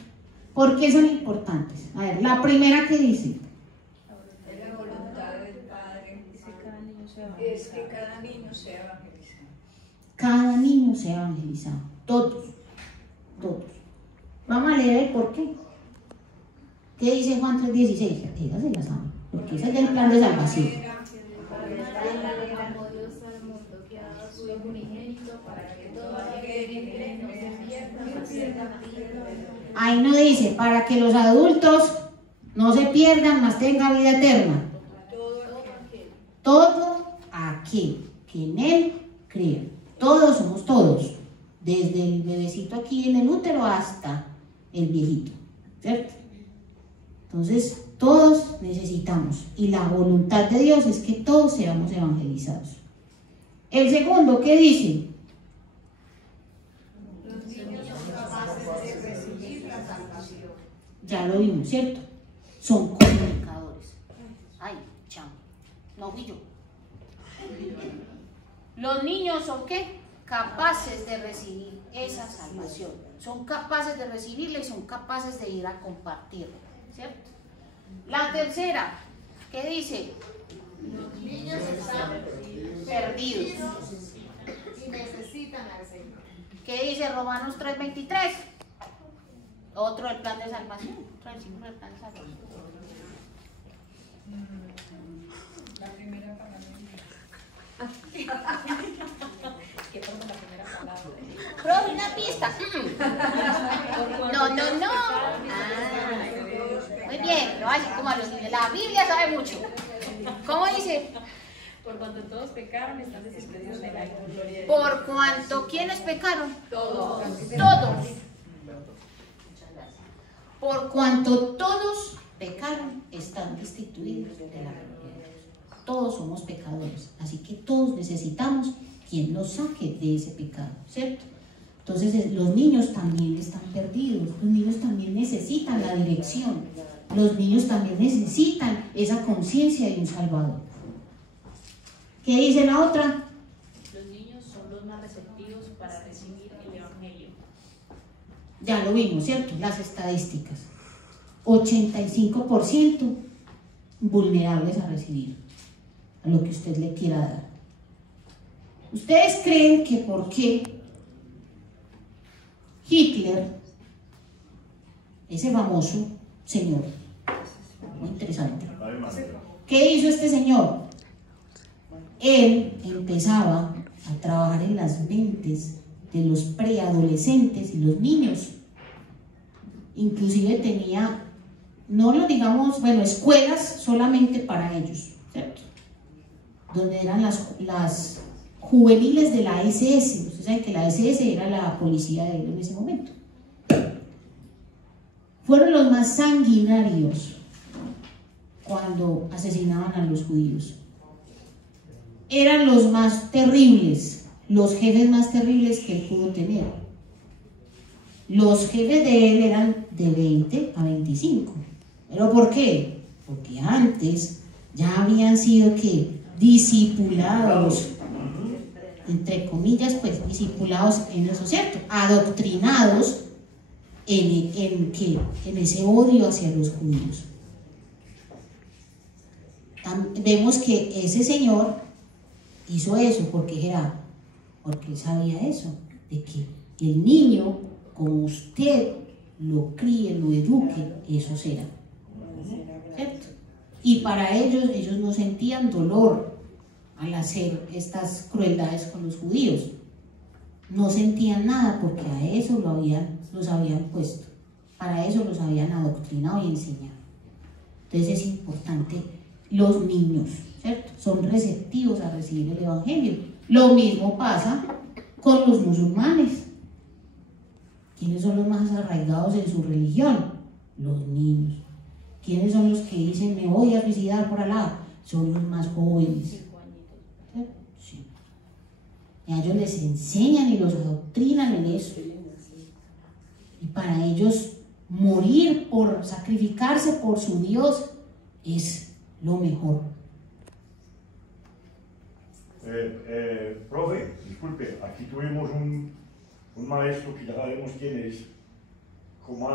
¿Por qué son importantes? A ver, la primera que dice. La voluntad del Padre es que cada niño sea evangelizado. Cada niño sea evangelizado. Todos. Todos. Vamos a leer el por qué. ¿Qué dice Juan 3:16? Esa se la sabe, porque ese es el plan de salvación. Ahí no dice, para que los adultos no se pierdan, mas tengan vida eterna. Todo aquel que en él cree. Todos somos todos. Desde el bebecito aquí en el útero hasta el viejito. ¿Cierto? Entonces, todos necesitamos. Y la voluntad de Dios es que todos seamos evangelizados. El segundo, ¿qué dice? Ya lo vimos, ¿cierto? Son comunicadores. Ay, chamo. No fui yo. Los niños son ¿qué? Capaces de recibir esa salvación. Son capaces de recibirla y son capaces de ir a compartirla, ¿cierto? La tercera, ¿qué dice? Los niños están perdidos y necesitan al Señor. ¿Qué dice Romanos 3:23? Otro del plan de salvación. Otro del signo del plan de salvación. La primera palabra. ¿Qué forma la primera palabra? Profe, una pista. No. Muy bien, pero así como a los niños. La Biblia sabe mucho. ¿Cómo dice? Por cuanto todos pecaron, están desimpedidos de la gloria de Dios. Por cuanto, ¿quiénes pecaron? Todos. Todos. Por cuanto todos pecaron, están destituidos de la gloria de Dios. Todos somos pecadores, así que todos necesitamos quien nos saque de ese pecado, ¿cierto? Entonces los niños también están perdidos, los niños también necesitan la dirección, los niños también necesitan esa conciencia de un Salvador. ¿Qué dice la otra? Los niños son los más receptivos para recibir el Evangelio. Ya lo vimos, ¿cierto? Las estadísticas. 85% vulnerables a recibir a lo que usted le quiera dar. ¿Ustedes creen que por qué Hitler, ese famoso señor, muy interesante, qué hizo este señor? Él empezaba a trabajar en las mentes de los preadolescentes y los niños. Inclusive tenía, no lo digamos, bueno, escuelas solamente para ellos, ¿cierto? Donde eran las juveniles de la SS. Ustedes saben que la SS era la policía de él en ese momento. Fueron los más sanguinarios cuando asesinaban a los judíos. Eran los más terribles, los jefes más terribles que él pudo tener. Los jefes de él eran de 20 a 25. ¿Pero por qué? Porque antes ya habían sido ¿qué? Discipulados, entre comillas, pues discipulados en eso, ¿cierto? Adoctrinados en ese odio hacia los judíos. Vemos que ese señor hizo eso porque él sabía eso, de que el niño, como usted lo críe, lo eduque, eso será, ¿cierto? Y para ellos no sentían dolor al hacer estas crueldades con los judíos, no sentían nada porque a eso los habían puesto. Para eso los habían adoctrinado y enseñado. Entonces es importante, los niños, ¿cierto? Son receptivos a recibir el Evangelio. Lo mismo pasa con los musulmanes. ¿Quiénes son los más arraigados en su religión? Los niños. ¿Quiénes son los que dicen me voy a suicidar por Alá? Son los más jóvenes. Sí. Y a ellos les enseñan y los adoctrinan en eso. Y para ellos morir por sacrificarse por su Dios es lo mejor. Profe, disculpe, aquí tuvimos un maestro que ya sabemos quién es, cómo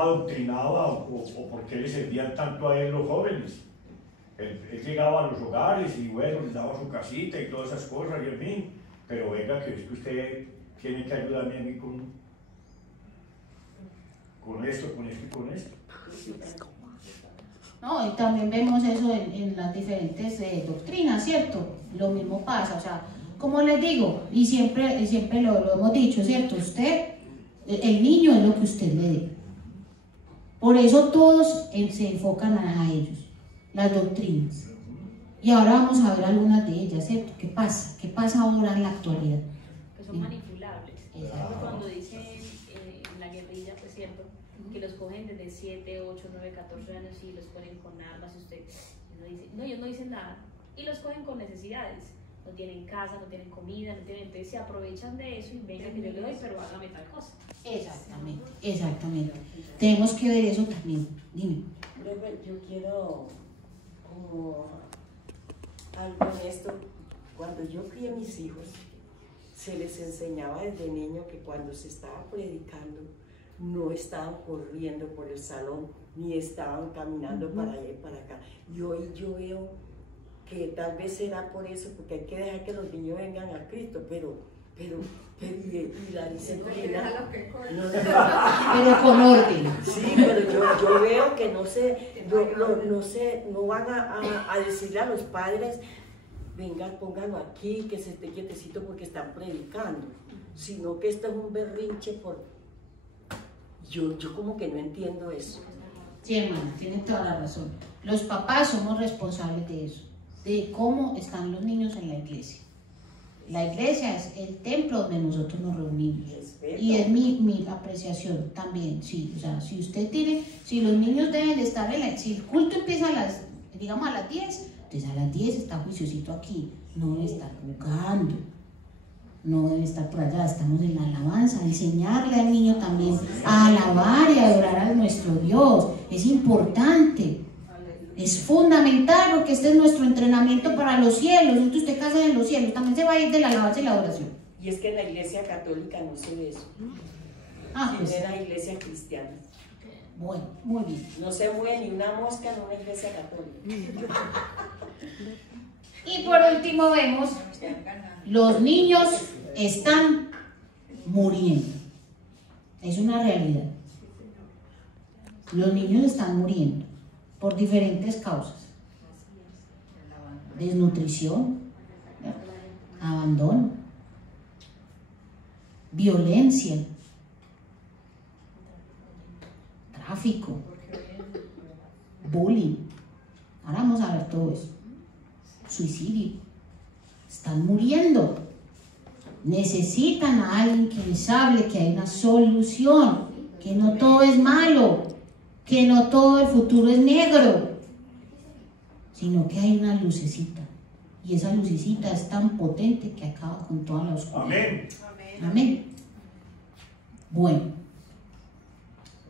adoctrinaba o por qué le servían tanto a él los jóvenes. Él llegaba a los hogares y bueno, les daba su casita y todas esas cosas y en fin, pero venga que es que usted tiene que ayudarme a mí con esto, con esto y con esto. No, y también vemos eso en las diferentes doctrinas, ¿cierto? Lo mismo pasa, o sea, como les digo, y siempre lo hemos dicho, ¿cierto? El niño es lo que usted le dé. Por eso todos se enfocan a ellos, las doctrinas. Y ahora vamos a ver algunas de ellas, ¿cierto? ¿Qué pasa? ¿Qué pasa ahora en la actualidad? Que son manipulables. Cuando dicen en la guerrilla, pues cierto, que los cogen desde 7, 8, 9, 14 años y los ponen con armas y usted dice, no, ellos no dicen nada. Y los cogen con necesidades. No tienen casa, no tienen comida, no tienen, entonces se aprovechan de eso y venga que yo le doy, pero hágame tal cosa. Exactamente, exactamente. Tenemos que ver eso también. Dime. Yo quiero como algo en esto. Cuando yo crié a mis hijos, se les enseñaba desde niño que cuando se estaba predicando, no estaban corriendo por el salón, ni estaban caminando para allá y para acá. Y hoy yo veo que tal vez será por eso, porque hay que dejar que los niños vengan a Cristo, pero y la disciplina, pero con orden. Sí, pero yo veo que no van a decirle a los padres, vengan, pónganlo aquí, que se esté quietecito porque están predicando, sino que esto es un berrinche por... Yo como que no entiendo eso. Sí, hermano, tiene toda la razón. Los papás somos responsables de eso, de cómo están los niños en la iglesia. La iglesia es el templo donde nosotros nos reunimos. Y es mi apreciación también, sí. O sea, si usted tiene, si los niños deben de estar si el culto empieza a las 10, entonces a las 10 está juiciosito aquí. No debe estar jugando, no debe estar por allá. Estamos en la alabanza, enseñarle al niño también a alabar y adorar a nuestro Dios. Es importante. Es fundamental porque este es nuestro entrenamiento para los cielos. Entonces usted casa en los cielos, también se va a ir de la alabanza y la adoración. Y es que en la iglesia católica no se ve eso. Pues, en la iglesia cristiana. Bueno, muy bien. No se mueve ni una mosca en una iglesia católica. Y por último vemos, los niños están muriendo. Es una realidad. Los niños están muriendo por diferentes causas. Desnutrición, abandono, violencia, tráfico, bullying. Ahora vamos a ver todo eso. Suicidio. Están muriendo. Necesitan a alguien que les hable que hay una solución, que no todo es malo, que no todo el futuro es negro, sino que hay una lucecita. Y esa lucecita es tan potente que acaba con toda la oscuridad. Amén. Amén. Bueno,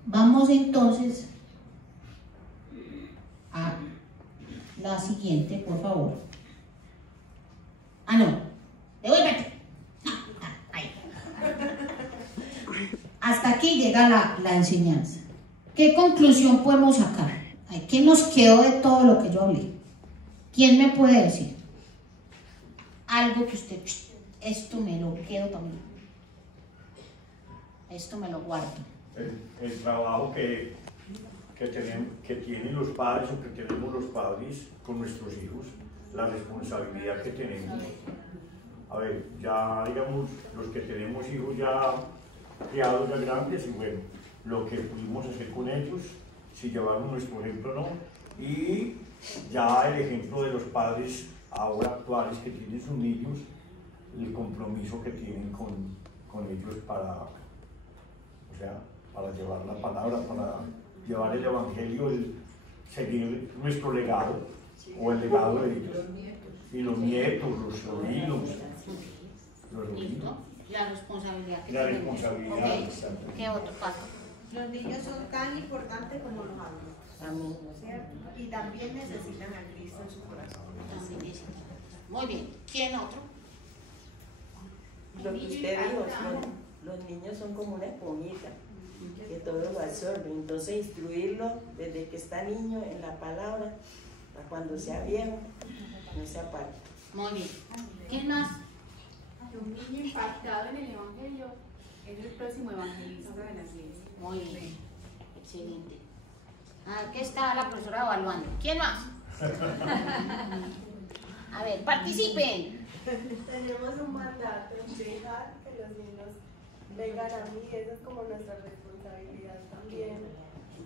vamos entonces a la siguiente, por favor. Ah, no, devuélvete. Ahí. Hasta aquí llega la enseñanza. ¿Qué conclusión podemos sacar? ¿Qué nos quedó de todo lo que yo hablé? ¿Quién me puede decir? Algo que usted, esto me lo quedo para mí. Esto me lo guardo. El trabajo que tienen los padres o que tenemos los padres con nuestros hijos, la responsabilidad que tenemos. A ver, ya digamos, los que tenemos hijos ya criados ya grandes y bueno, lo que pudimos hacer con ellos, si llevaron nuestro ejemplo o no, y ya el ejemplo de los padres ahora actuales que tienen sus niños, el compromiso que tienen con ellos para, o sea, para llevar la palabra, para llevar el evangelio, seguir nuestro legado o el legado de ellos. Y los nietos, los sobrinos. ¿Listo? La responsabilidad. La responsabilidad. Okay. ¿Qué otro paso? Los niños son tan importantes como los adultos. Amén. ¿Cierto? Y también necesitan a Cristo en su corazón. Muy bien. ¿Quién otro? Lo que usted dijo, los niños son como una esponjita que todo lo absorbe. Entonces, instruirlo desde que está niño en la palabra, para cuando sea viejo, no se aparta. Muy bien. ¿Quién más? Un niño impactado en el Evangelio es el próximo evangelista de la iglesia. Muy bien. Excelente. Aquí está la profesora evaluando. ¿Quién más? A ver, participen. Tenemos un mandato de dejar que los niños vengan a mí, esa es como nuestra responsabilidad también,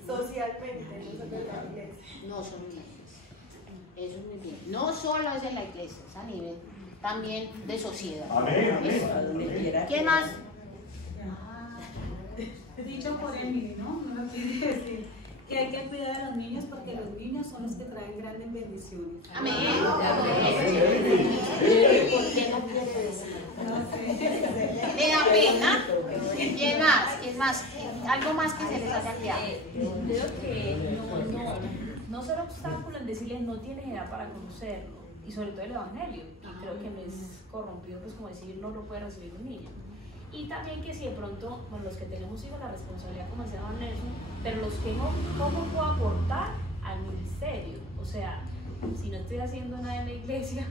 socialmente, no solo en la iglesia. No solo en la iglesia. Eso es muy bien. No solo es en la iglesia, es a nivel también de sociedad. Amén, amén. ¿Quién más? Dicho por Emily, ¿no? Uno quiere decir que hay que cuidar a los niños porque los niños son los que traen grandes bendiciones. Amén. ¿Por qué no quiere decir? No sé. ¿Le da pena? ¿Quién más? ¿Quién más? ¿Algo más que se les haya quedado? Creo que no solo obstáculo en decirles no tienes edad para conocerlo, y sobre todo el evangelio, y creo que no es corrompido, pues como decir no lo puede recibir un niño. Y también que si de pronto, bueno, los que tenemos hijos, la responsabilidad, como decía Don Nelson, pero los que no, ¿cómo puedo aportar al ministerio? O sea, si no estoy haciendo nada en la iglesia,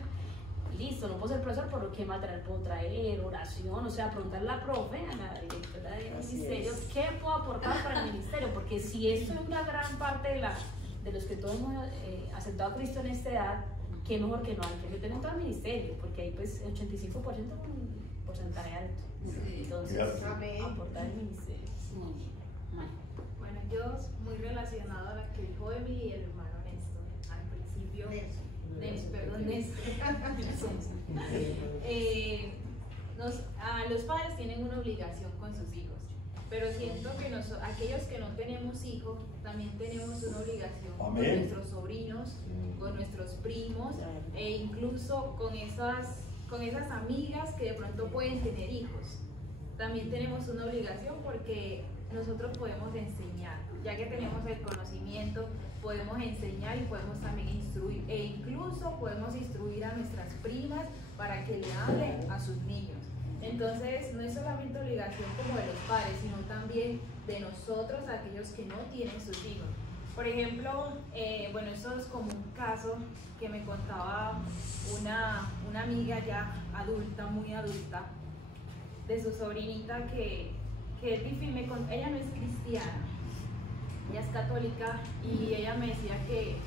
listo, no puedo ser profesor, pero ¿qué material puedo traer? Oración, o sea, preguntarle a la profe, a la directora del ministerio, ¿qué puedo aportar para el ministerio? Porque si esto es una gran parte de los que todos hemos aceptado a Cristo en esta edad, qué mejor que no, hay que tener todo el ministerio, porque ahí pues 85% un porcentaje alto. Entonces, aportar el ministerio. Bueno, yo muy relacionado a lo que dijo Emily y el hermano Néstor al principio. Los padres tienen una obligación con sus hijos, pero siento que aquellos que no tenemos hijos también tenemos una obligación con nuestros sobrinos, con nuestros primos e incluso con esas amigas que de pronto pueden tener hijos. También tenemos una obligación porque nosotros podemos enseñar, ya que tenemos el conocimiento, podemos enseñar y podemos también instruir, e incluso podemos instruir a nuestras primas para que le hablen a sus niños. Entonces, no es solamente obligación como de los padres, sino también de nosotros, aquellos que no tienen sus hijos. Por ejemplo, bueno, eso es como un caso que me contaba una amiga ya adulta, muy adulta, de su sobrinita que es difícil, ella no es cristiana, ella es católica, y ella me decía que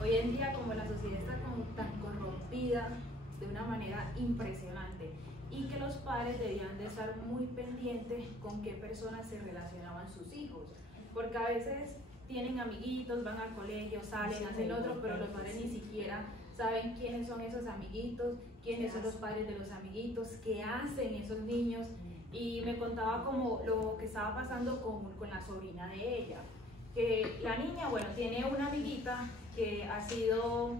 hoy en día como la sociedad está como tan corrompida de una manera impresionante, y que los padres debían de estar muy pendientes con qué personas se relacionaban sus hijos, porque a veces tienen amiguitos, van al colegio, salen, hacen otro, pero los padres ni siquiera saben quiénes son esos amiguitos, quiénes son los padres de los amiguitos, qué hacen esos niños. Y me contaba como lo que estaba pasando con la sobrina de ella, que la niña, bueno, tiene una amiguita que ha sido,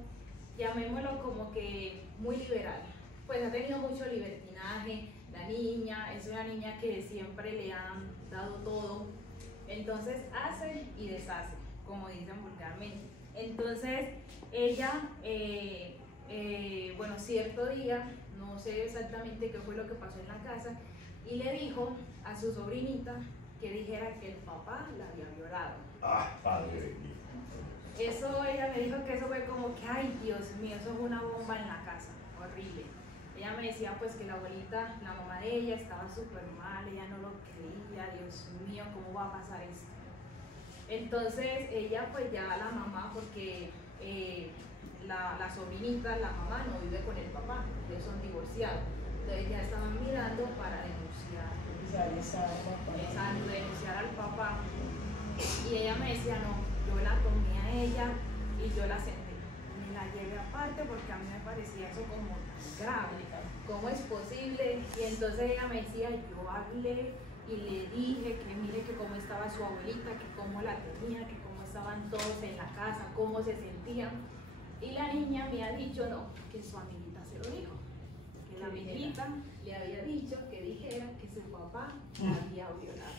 llamémoslo como que muy liberal, pues ha tenido mucho libertinaje, la niña es una niña que siempre le han dado todo, entonces hace y deshace, como dicen vulgarmente. Entonces ella, bueno, cierto día, no sé exactamente qué fue lo que pasó en la casa, y le dijo a su sobrinita que dijera que el papá la había violado. Ah, padre. Eso, ella me dijo que eso fue como que, ay Dios mío, eso fue una bomba en la casa, horrible. Ella me decía pues que la abuelita, la mamá de ella estaba súper mal, ella no lo creía, Dios mío, ¿cómo va a pasar esto? Entonces ella pues ya la mamá, porque la sobrinita, la mamá no vive con el papá, ellos son divorciados. Entonces ya estaban mirando para denunciar al papá. Y ella me decía, no, yo la tomé a ella y yo la senté. Me la llevé aparte porque a mí me parecía eso como grave. ¿Cómo es posible? Y entonces ella me decía, yo hablé y le dije que mire que cómo estaba su abuelita, que cómo la tenía, que cómo estaban todos en la casa, cómo se sentían. Y la niña me ha dicho, no, que su amiguita se lo dijo. Que la amiguita le había dicho que dijera que su papá la había violado.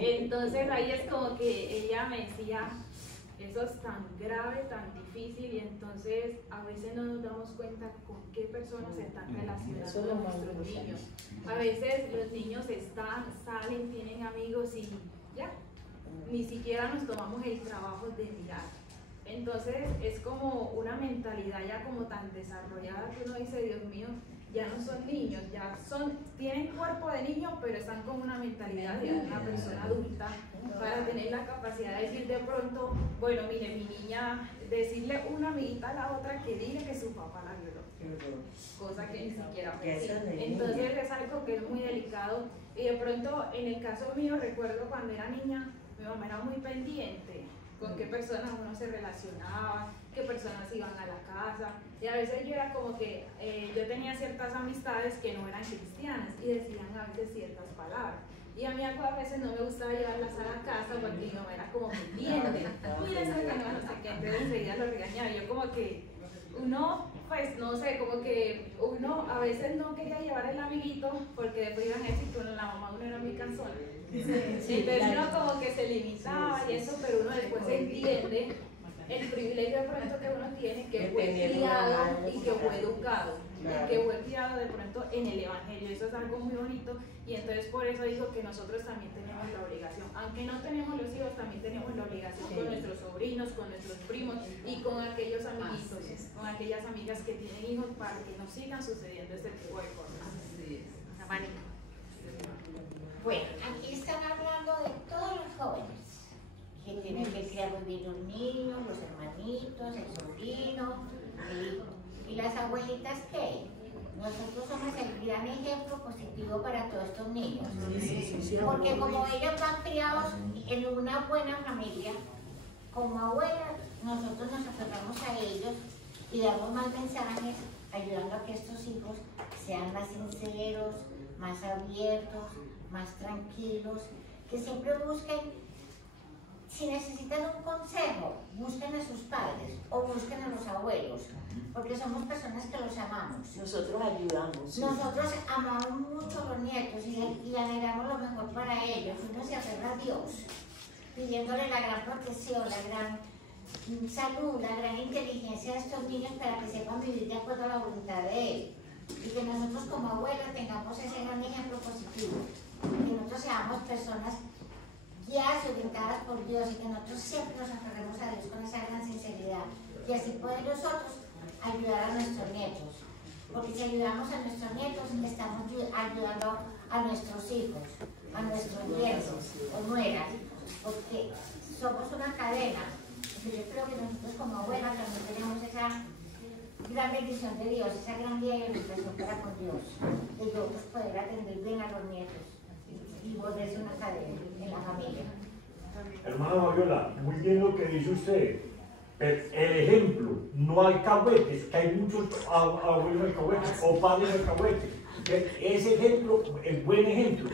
Entonces ahí es como que ella me decía, eso es tan grave, tan difícil, y entonces a veces no nos damos cuenta con qué personas se están relacionando nuestros niños. A veces los niños salen, tienen amigos y ya, ni siquiera nos tomamos el trabajo de mirar. Entonces es como una mentalidad ya como tan desarrollada que uno dice, Dios mío, ya no son niños, tienen cuerpo de niño, pero están con una mentalidad de una persona adulta para tener la capacidad de decir de pronto, bueno, mire, mi niña, decirle una amiguita a la otra que diga que su papá la violó, cosa que ni siquiera pensé. Entonces es algo que es muy delicado, y de pronto en el caso mío recuerdo cuando era niña, mi mamá era muy pendiente con qué personas uno se relacionaba, qué personas iban a la casa, y a veces yo era como que yo tenía ciertas amistades que no eran cristianas y decían a veces ciertas palabras, y a mí a veces no me gustaba llevarlas a la casa porque mi mamá era como pendiente, mira eso que no sé qué, entonces enseguida lo regañaba. Yo como que uno, pues no sé, como que uno a veces no quería llevar el amiguito porque después iban a decir que la mamá de uno era muy cansona. Entonces uno como que se limitaba y eso, pero uno después entiende el privilegio de pronto que uno tiene, que fue criado y que fue educado, y que fue criado de pronto en el Evangelio. Eso es algo muy bonito, y entonces por eso digo que nosotros también tenemos la obligación, aunque no tenemos los hijos, también tenemos la obligación con nuestros sobrinos, con nuestros primos y con aquellos amiguitos, con aquellas amigas que tienen hijos, para que no sigan sucediendo este tipo de cosas. Bueno, aquí están hablando de todos los jóvenes que tienen que criar muy bien los niños, los hermanitos, el sobrino, el hijo. ¿Y las abuelitas qué? Nosotros somos el gran ejemplo positivo para todos estos niños. Porque como ellos van criados en una buena familia, como abuelas, nosotros nos aferramos a ellos y damos más mensajes, ayudando a que estos hijos sean más sinceros, más abiertos, más tranquilos, que siempre busquen, si necesitan un consejo, busquen a sus padres o busquen a los abuelos, porque somos personas que los amamos. Nosotros ayudamos. ¿Sí? Nosotros amamos mucho a los nietos y anhelamos lo mejor para ellos. Uno se aferra a Dios, pidiéndole la gran protección, la gran salud, la gran inteligencia de estos niños para que sepan vivir de acuerdo a la voluntad de Él. Y que nosotros como abuelos tengamos ese gran ejemplo positivo. Que nosotros seamos personas guiadas y orientadas por Dios, y que nosotros siempre nos aferremos a Dios con esa gran sinceridad, y así poder nosotros ayudar a nuestros nietos, porque si ayudamos a nuestros nietos estamos ayudando a nuestros hijos, a nuestros nietos o nueras, porque somos una cadena. Yo creo que nosotros como abuelas también tenemos esa gran bendición de Dios, esa gran guía y orientación para con Dios, de nosotros poder atender bien a los nietos y volverse una cadena en la familia. Hermana Fabiola, muy bien lo que dice usted. El ejemplo, no alcahuetes, que hay muchos abuelos alcahuetes o padres alcahuetes. Ese ejemplo, el buen ejemplo,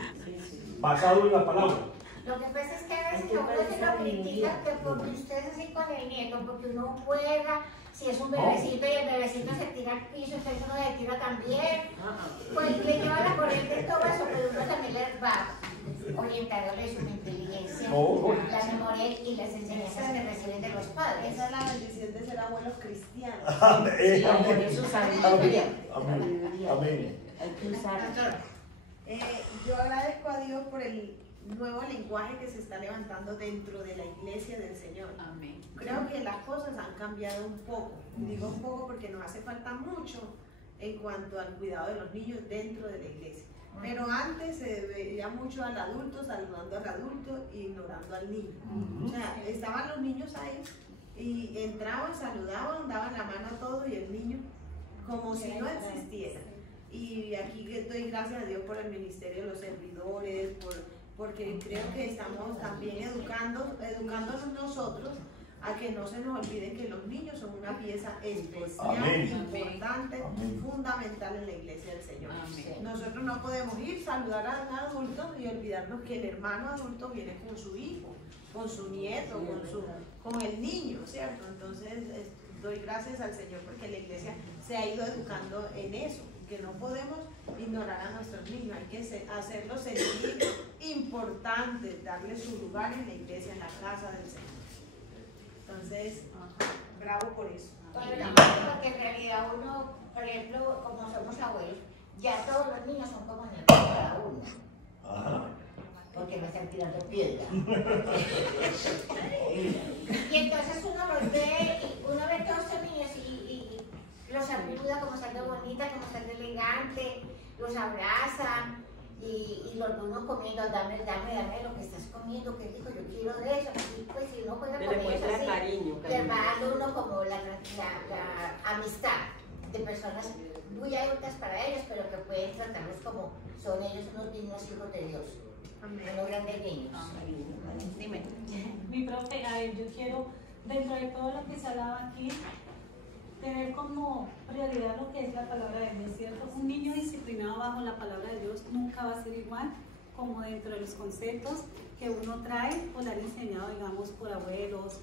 basado en la palabra. Lo que pasa es que a veces a uno se lo critica que porque usted es así con el nieto, porque uno juega, si es un bebecito y el bebecito se tira al piso, entonces uno se tira también, pues le lleva la corriente y todo eso, pero uno también le va orientándole su inteligencia, la memoria y las enseñanzas que reciben de los padres. Esa es la bendición de ser abuelos cristianos. Amén. Hay que usar. Yo agradezco a Dios por el nuevo lenguaje que se está levantando dentro de la iglesia del Señor. Amén. Creo que las cosas han cambiado un poco. Digo un poco porque nos hace falta mucho en cuanto al cuidado de los niños dentro de la iglesia. Pero antes se veía mucho al adulto saludando al adulto e ignorando al niño. O sea, estaban los niños ahí y entraban, saludaban, daban la mano a todo y el niño como si no existiera. Y aquí doy gracias a Dios por el ministerio de los servidores, porque creo que estamos también educándonos nosotros a que no se nos olvide que los niños son una pieza especial, importante, fundamental en la iglesia del Señor. Amén. Nosotros no podemos ir, saludar a un adulto y olvidarnos que el hermano adulto viene con su hijo, con su nieto, con el niño, ¿cierto? Entonces doy gracias al Señor porque la iglesia se ha ido educando en eso, que no podemos ignorar a nuestros niños, hay que hacerlos sentir importantes, darles su lugar en la iglesia, en la casa del Señor. Entonces, bravo por eso. Porque en realidad uno, por ejemplo, como somos abuelos, ya todos los niños son como nietos para uno. Ajá. Porque me están tirando piedra. Y entonces uno los ve, uno ve todos estos niños y los saluda como salga bonita, como salga elegante, los abraza y los ve uno comiendo, dame lo que estás comiendo, que dijo, yo quiero de eso. Y pues si uno juega con ellos así, cariño. le va dando uno como la amistad de personas muy adultas para ellos, pero que pueden tratarlos como son ellos unos dignos hijos de Dios. Unos grandes niños. Dime. Mi profe, a ver, yo quiero, dentro de todo lo que se hablaba aquí, tener como prioridad lo que es la palabra de Dios, ¿cierto? Un niño disciplinado bajo la palabra de Dios nunca va a ser igual como dentro de los conceptos que uno trae o le han enseñado, digamos, por abuelos,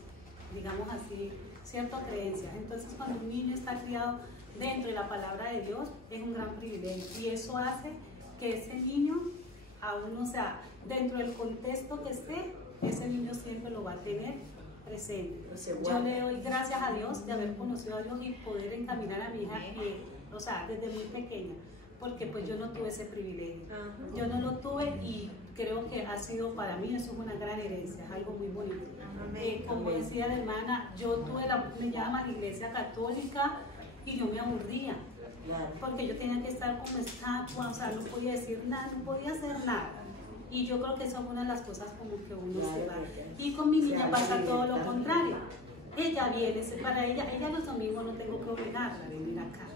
digamos así, cierta creencia. Entonces, cuando un niño está criado dentro de la palabra de Dios, es un gran privilegio y eso hace que ese niño, aún, o sea, dentro del contexto que esté, ese niño siempre lo va a tener presente. Yo le doy gracias a Dios de haber conocido a Dios y poder encaminar a mi hija, o sea, desde muy pequeña, porque pues yo no tuve ese privilegio. Yo no lo tuve y creo que ha sido para mí, eso es una gran herencia, es algo muy bonito. Como decía la hermana, yo tuve me llama la iglesia católica y yo me aburría. Porque yo tenía que estar como estatua, o sea, no podía decir nada, no podía hacer nada. Y yo creo que eso es una de las cosas como que uno se va. Y con mi niña pasa todo lo contrario. Ella viene, para ella los domingos no tengo que obligarla a venir acá,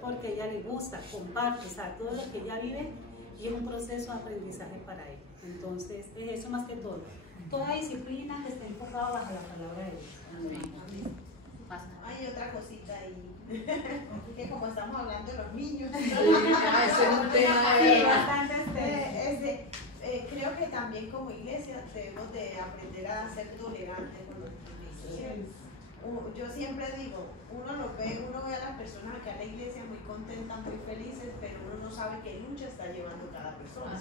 porque a ella le gusta, comparte, o sea, todo lo que ella vive y es un proceso de aprendizaje para ella. Entonces, es eso más que todo. Toda disciplina que esté enfocada bajo la palabra de Dios. Hay otra cosita ahí, que como estamos hablando de los niños, creo que también como iglesia debemos de aprender a ser tolerantes con nuestros niños. Yo siempre digo, uno ve a las personas acá en la iglesia muy contentas, muy felices, pero uno no sabe qué lucha está llevando cada persona.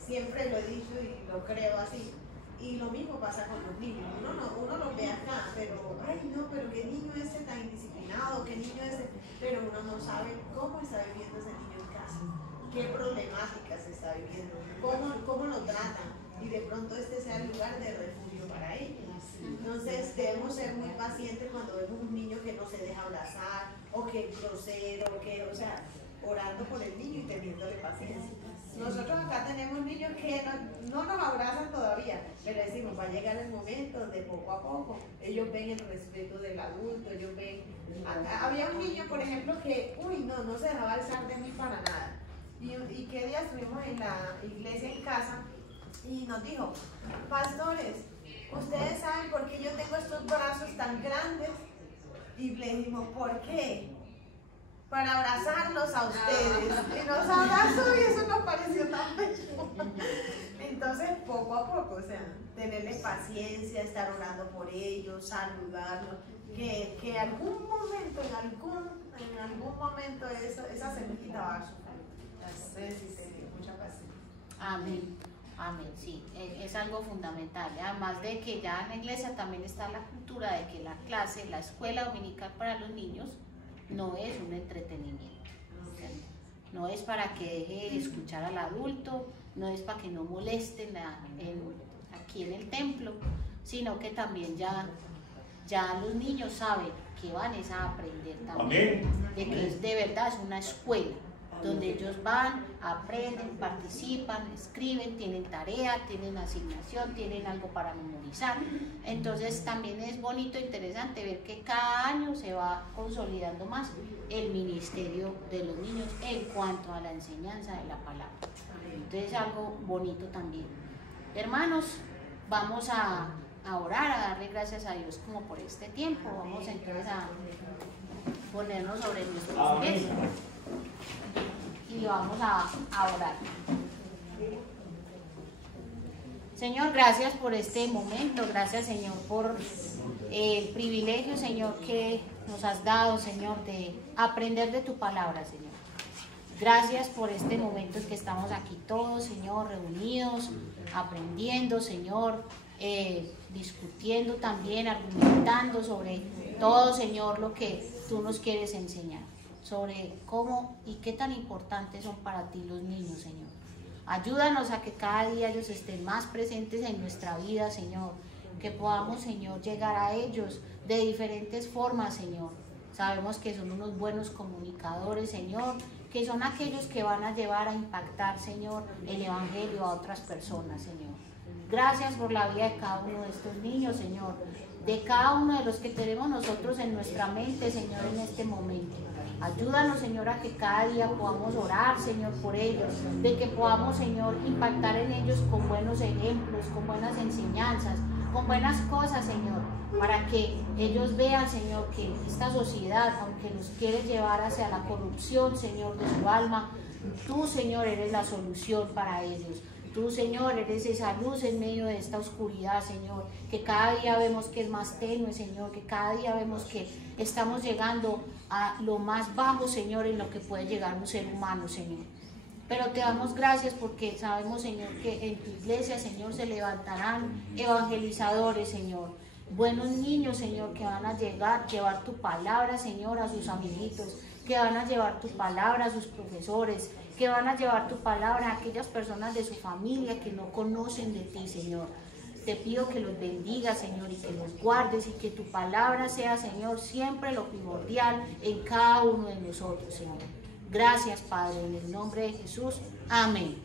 Siempre lo he dicho y lo creo así. Y lo mismo pasa con los niños. Uno los ve acá, pero, ay no, pero qué niño ese tan indisciplinado, qué niño ese, pero uno no sabe cómo está viviendo ese niño en casa, qué problemáticas está viviendo, cómo lo tratan, y de pronto este sea el lugar de refugio para ellos. Entonces debemos ser muy pacientes cuando vemos un niño que no se deja abrazar, o que es grosero, o sea, orando por el niño y teniéndole paciencia. Nosotros acá tenemos niños que no nos abrazan todavía, pero decimos, va a llegar el momento donde poco a poco ellos ven el respeto del adulto, ellos ven... Había un niño, por ejemplo, que, no se dejaba alzar de mí para nada. Y qué día estuvimos en la iglesia en casa y nos dijo, pastores, ¿ustedes saben por qué yo tengo estos brazos tan grandes? Y le dijimos, ¿por qué? Para abrazarlos a ustedes. Y nos abrazó y eso nos pareció tan bello. Entonces, poco a poco, o sea, tenerles paciencia, estar orando por ellos, saludarlos, que algún momento, en algún momento esa semillita va a surgir. Entonces, mucha paciencia. Amén. Amén, sí, es algo fundamental. Además de que ya en la iglesia también está la cultura de que la clase, la escuela dominical para los niños, no es un entretenimiento, no es para que deje de escuchar al adulto, no es para que no molesten aquí en el templo, sino que también ya los niños saben que van a aprender también, de que de verdad es una escuela, donde ellos van, aprenden, participan, escriben, tienen tarea, tienen asignación, tienen algo para memorizar. Entonces también es bonito e interesante ver que cada año se va consolidando más el ministerio de los niños en cuanto a la enseñanza de la palabra. Entonces es algo bonito también. Hermanos, vamos a orar, a darle gracias a Dios como por este tiempo. Vamos entonces a ponernos sobre nuestros pies y vamos a orar. Señor, gracias por este momento, gracias Señor por el privilegio, Señor, que nos has dado, Señor, de aprender de tu palabra, Señor. Gracias por este momento en que estamos aquí todos, Señor, reunidos, aprendiendo, Señor, discutiendo también, argumentando sobre todo, Señor, lo que tú nos quieres enseñar, sobre cómo y qué tan importantes son para ti los niños, Señor. Ayúdanos a que cada día ellos estén más presentes en nuestra vida, Señor, que podamos, Señor, llegar a ellos de diferentes formas, Señor. Sabemos que son unos buenos comunicadores, Señor, que son aquellos que van a llevar a impactar, Señor, el Evangelio a otras personas, Señor. Gracias por la vida de cada uno de estos niños, Señor, de cada uno de los que tenemos nosotros en nuestra mente, Señor, en este momento. Ayúdanos, Señor, a que cada día podamos orar, Señor, por ellos, de que podamos, Señor, impactar en ellos con buenos ejemplos, con buenas enseñanzas, con buenas cosas, Señor, para que ellos vean, Señor, que esta sociedad, aunque nos quiere llevar hacia la corrupción, Señor, de su alma, tú, Señor, eres la solución para ellos. Tú, Señor, eres esa luz en medio de esta oscuridad, Señor, que cada día vemos que es más tenue, Señor, que cada día vemos que estamos llegando a lo más bajo, Señor, en lo que puede llegar un ser humano, Señor. Pero te damos gracias porque sabemos, Señor, que en tu iglesia, Señor, se levantarán evangelizadores, Señor. Buenos niños, Señor, que van a llevar tu palabra, Señor, a sus amiguitos, que van a llevar tu palabra a sus profesores, que van a llevar tu palabra a aquellas personas de su familia que no conocen de ti, Señor. Te pido que los bendigas, Señor, y que los guardes y que tu palabra sea, Señor, siempre lo primordial en cada uno de nosotros, Señor. Gracias, Padre, en el nombre de Jesús. Amén.